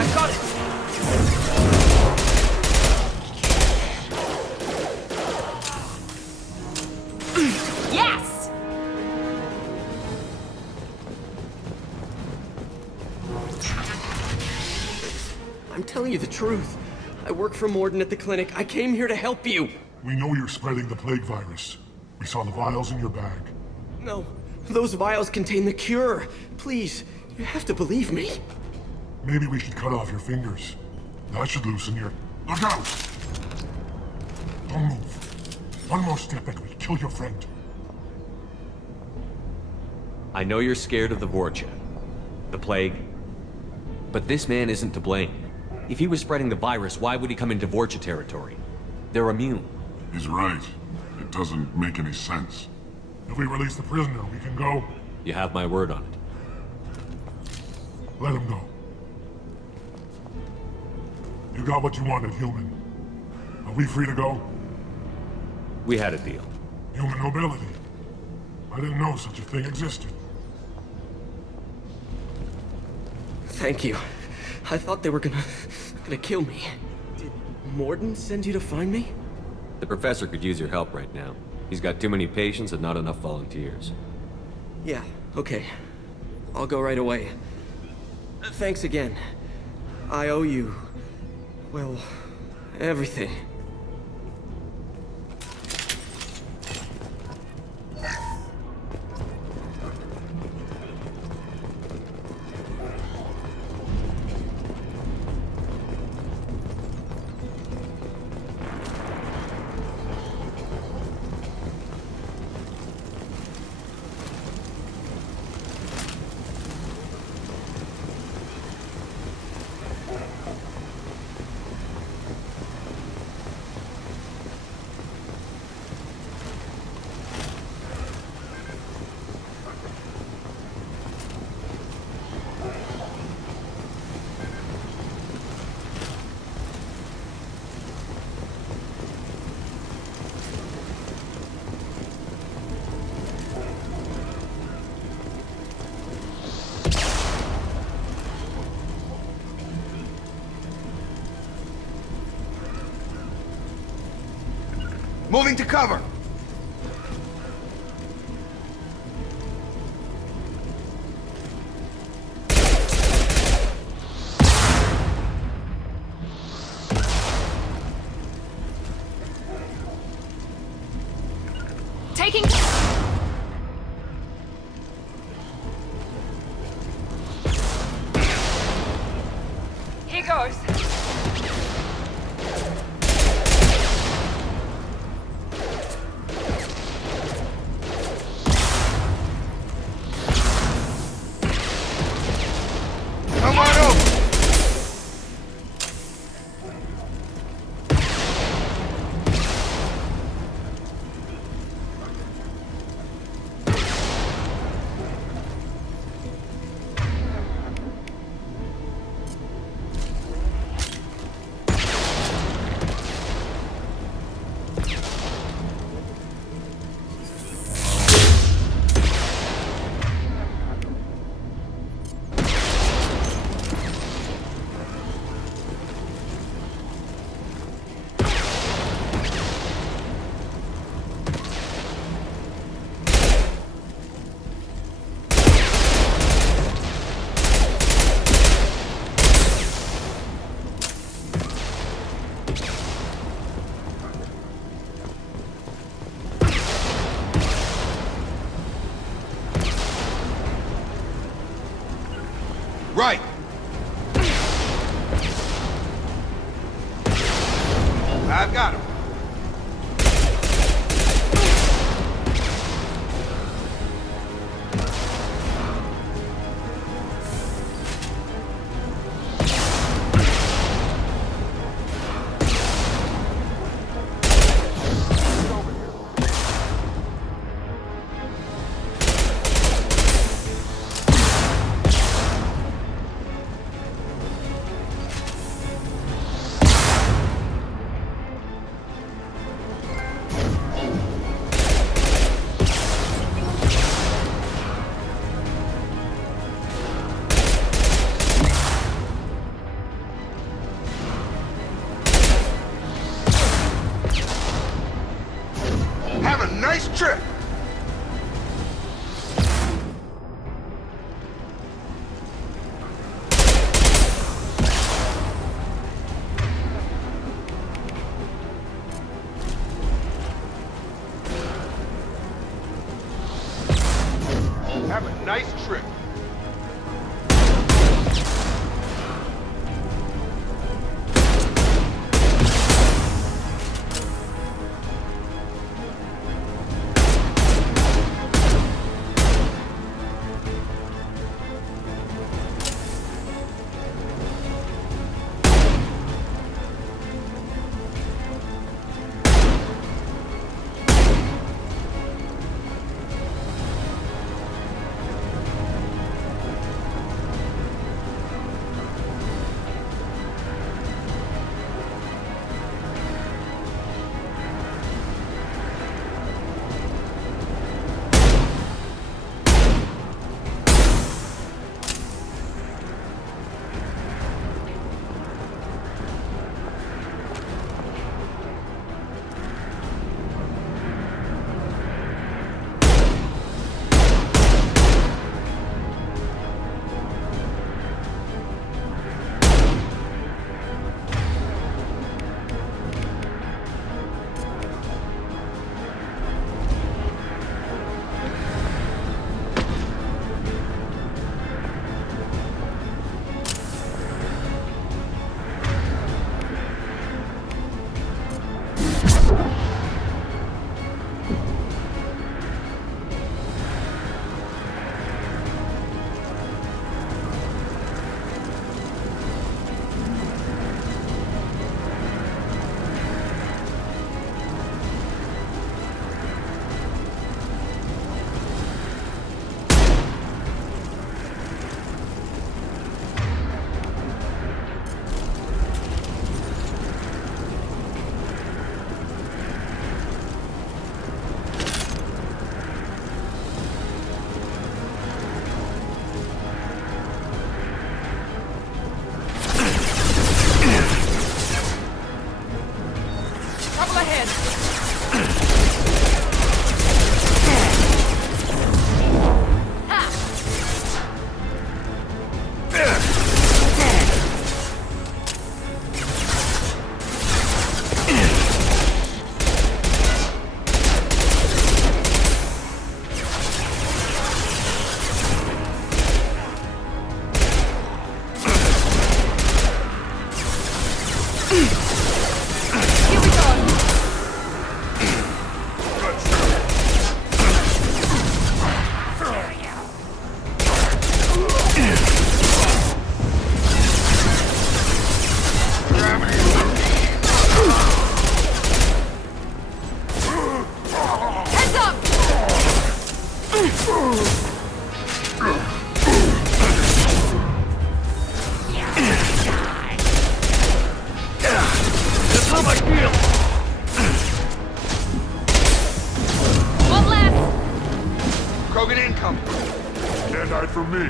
I've got it! Yes! I'm telling you the truth. I work for Morden at the clinic. I came here to help you. We know you're spreading the plague virus. We saw the vials in your bag. No, those vials contain the cure. Please, you have to believe me. Maybe we should cut off your fingers. That should loosen your... Look out! Don't move. One more step and we kill your friend. I know you're scared of the Vorcha, the plague, but this man isn't to blame. If he was spreading the virus, why would he come into Vorcha territory? They're immune. He's right. It doesn't make any sense. If we release the prisoner, we can go. You have my word on it. Let him go. You got what you wanted, human. Are we free to go? We had a deal. Human nobility. I didn't know such a thing existed. Thank you. I thought they were gonna kill me. Did Morden send you to find me? The professor could use your help right now. He's got too many patients and not enough volunteers. Yeah, okay. I'll go right away. Thanks again. I owe you... well, everything. Moving to cover! Taking... Here goes. Come on over! Right! I've got him. Have a nice trip.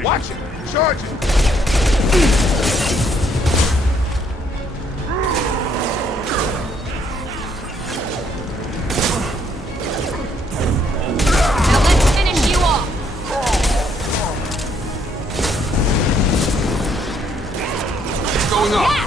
Watch it! Charge it! Now let's finish you off! What's going on? Yeah!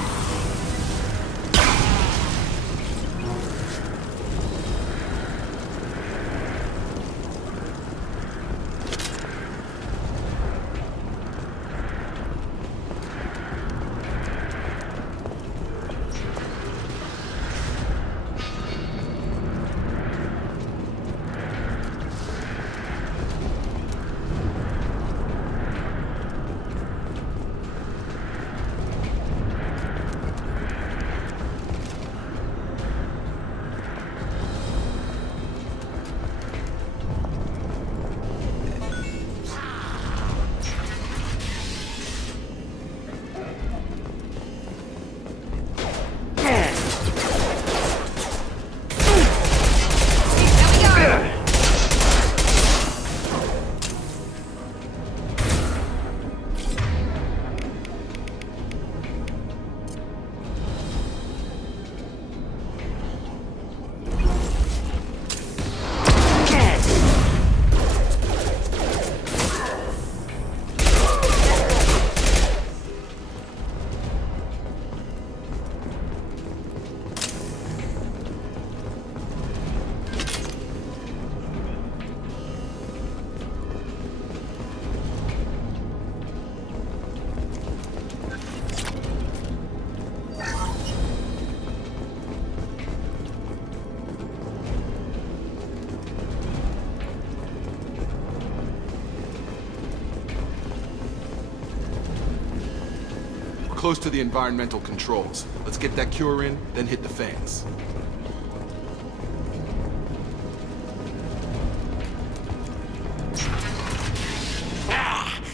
close to the environmental controls. Let's get that cure in, then hit the fans.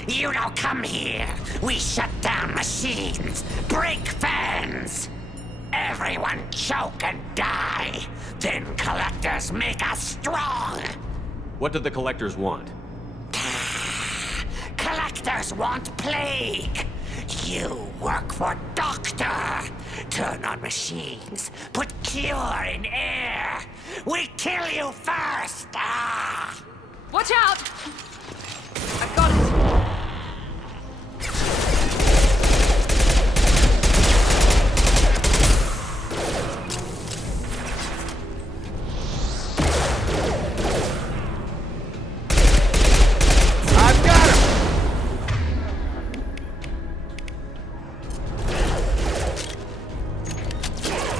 You don't come here. We shut down machines, break fans. Everyone choke and die. Then collectors make us strong. What do the collectors want? Collectors want plague. You work for Doctor. Turn on machines. Put cure in air. We kill you first. Watch out! I've got it.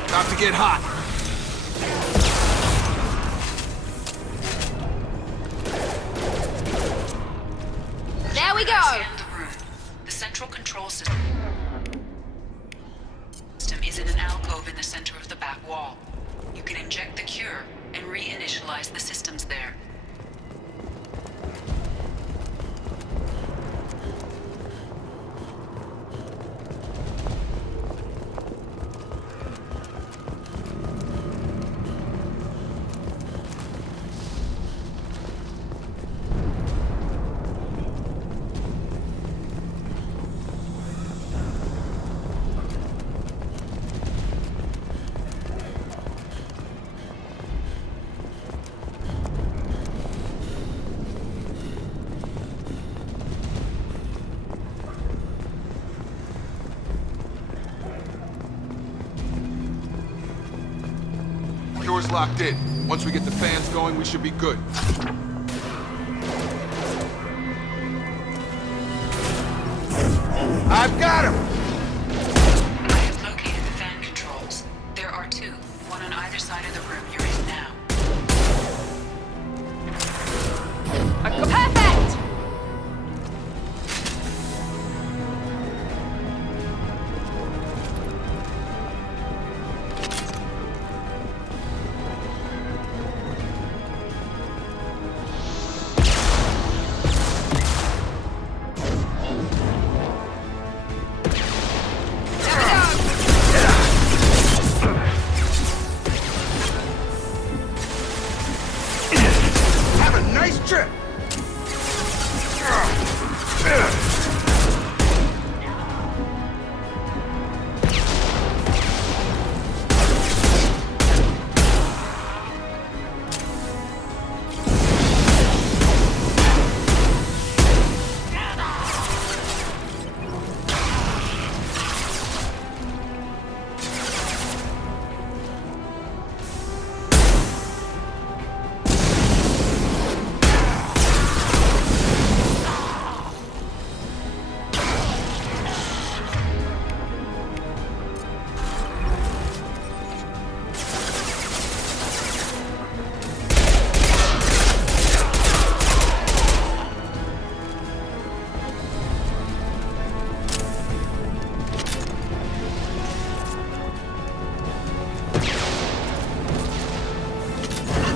About to get hot. There we go! Scan the room. The central control system is in an alcove in the center of the back wall. You can inject the cure and reinitialize the systems there. Door's locked in. Once we get the fans going, we should be good. I've got him! I have located the fan controls. There are two, one on either side of the room you're in now. Perfect! Have a nice trip!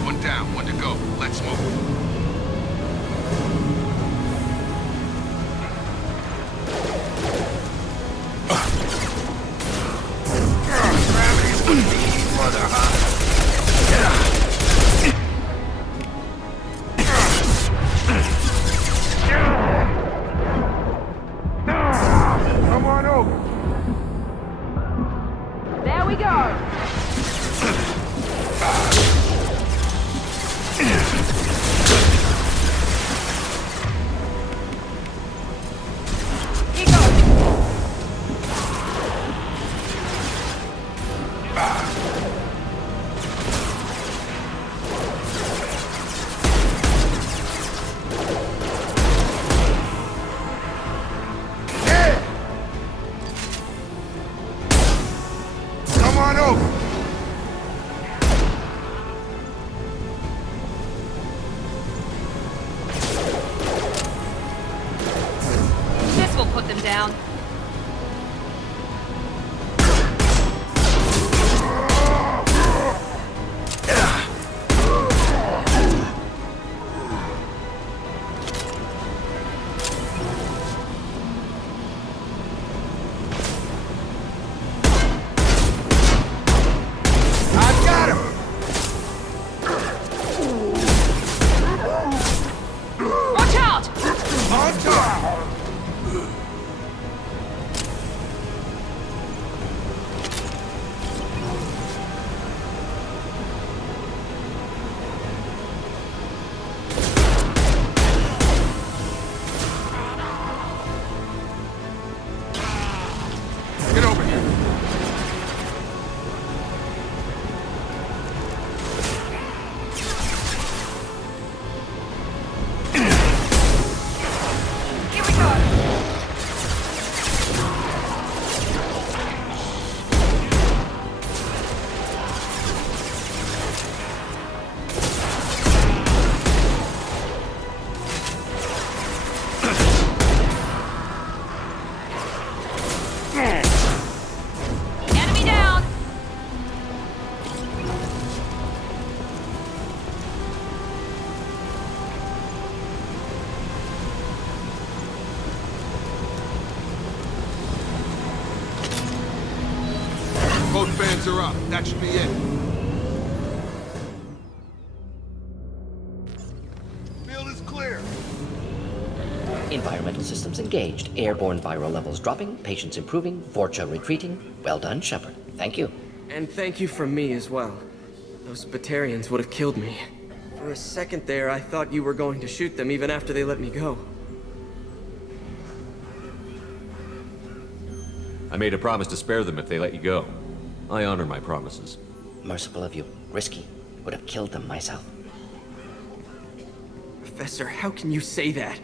One down, one to go. Let's move. Gravity's the mean mother, huh? Come on over. There we go! Come on over. This will put them down. Get over here. Enemy down! Both fans are up. That should be it. Field is clear. Environmental systems engaged. Airborne viral levels dropping. Patients improving. Vorcha retreating. Well done, Shepard. Thank you. And thank you from me as well. Those Batarians would have killed me. For a second there, I thought you were going to shoot them even after they let me go. I made a promise to spare them if they let you go. I honor my promises. Merciful of you. Risky. Would have killed them myself. Professor, how can you say that?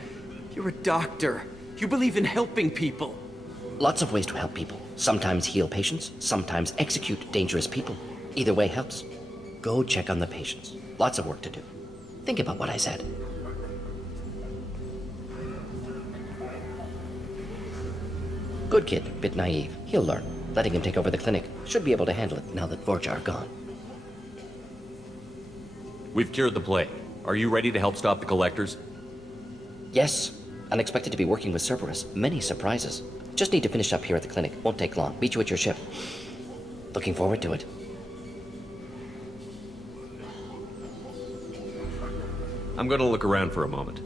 You're a doctor. You believe in helping people. Lots of ways to help people. Sometimes heal patients, sometimes execute dangerous people. Either way helps. Go check on the patients. Lots of work to do. Think about what I said. Good kid, bit naive. He'll learn. Letting him take over the clinic. Should be able to handle it now that Vorcha are gone. We've cured the plague. Are you ready to help stop the collectors? Yes. Unexpected to be working with Cerberus. Many surprises. Just need to finish up here at the clinic. Won't take long. Meet you at your ship. Looking forward to it. I'm gonna look around for a moment.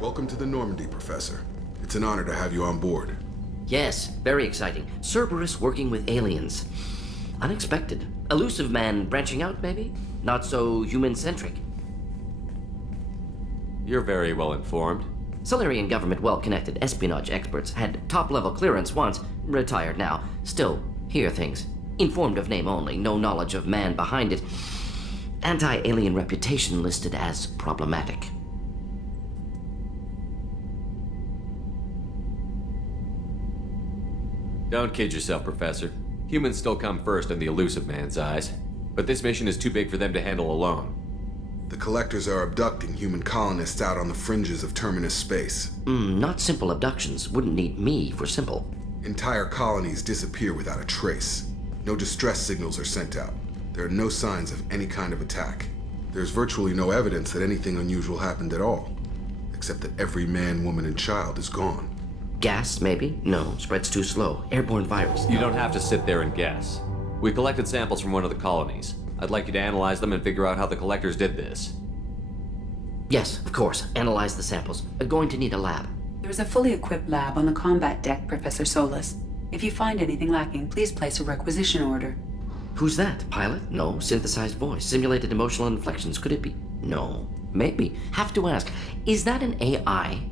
Welcome to the Normandy, Professor. It's an honor to have you on board. Yes, very exciting. Cerberus working with aliens. Unexpected. Elusive man branching out, maybe? Not so human-centric. You're very well informed. Solarian government well-connected espionage experts had top-level clearance once, retired now. Still, hear things. Informed of name only, no knowledge of man behind it. Anti-alien reputation listed as problematic. Don't kid yourself, Professor. Humans still come first in the elusive man's eyes. But this mission is too big for them to handle alone. The Collectors are abducting human colonists out on the fringes of Terminus space. Not simple abductions. Wouldn't need me for simple. Entire colonies disappear without a trace. No distress signals are sent out. There are no signs of any kind of attack. There's virtually no evidence that anything unusual happened at all. Except that every man, woman, and child is gone. Gas, maybe? No, spreads too slow. Airborne virus. You don't have to sit there and guess. We collected samples from one of the colonies. I'd like you to analyze them and figure out how the Collectors did this. Yes, of course. Analyze the samples. Going to need a lab. There's a fully equipped lab on the combat deck, Professor Solus. If you find anything lacking, please place a requisition order. Who's that? Pilot? No. Synthesized voice. Simulated emotional inflections. Could it be? No. Maybe. Have to ask. Is that an AI?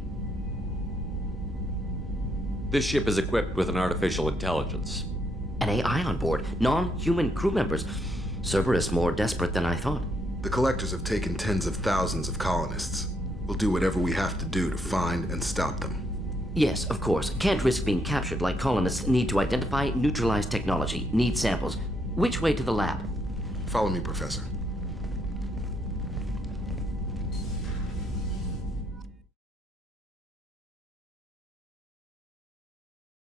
This ship is equipped with an artificial intelligence. An AI on board. Non-human crew members. Cerberus more desperate than I thought. The Collectors have taken tens of thousands of colonists. We'll do whatever we have to do to find and stop them. Yes, of course. Can't risk being captured like colonists need to identify, neutralize technology, need samples. Which way to the lab? Follow me, Professor.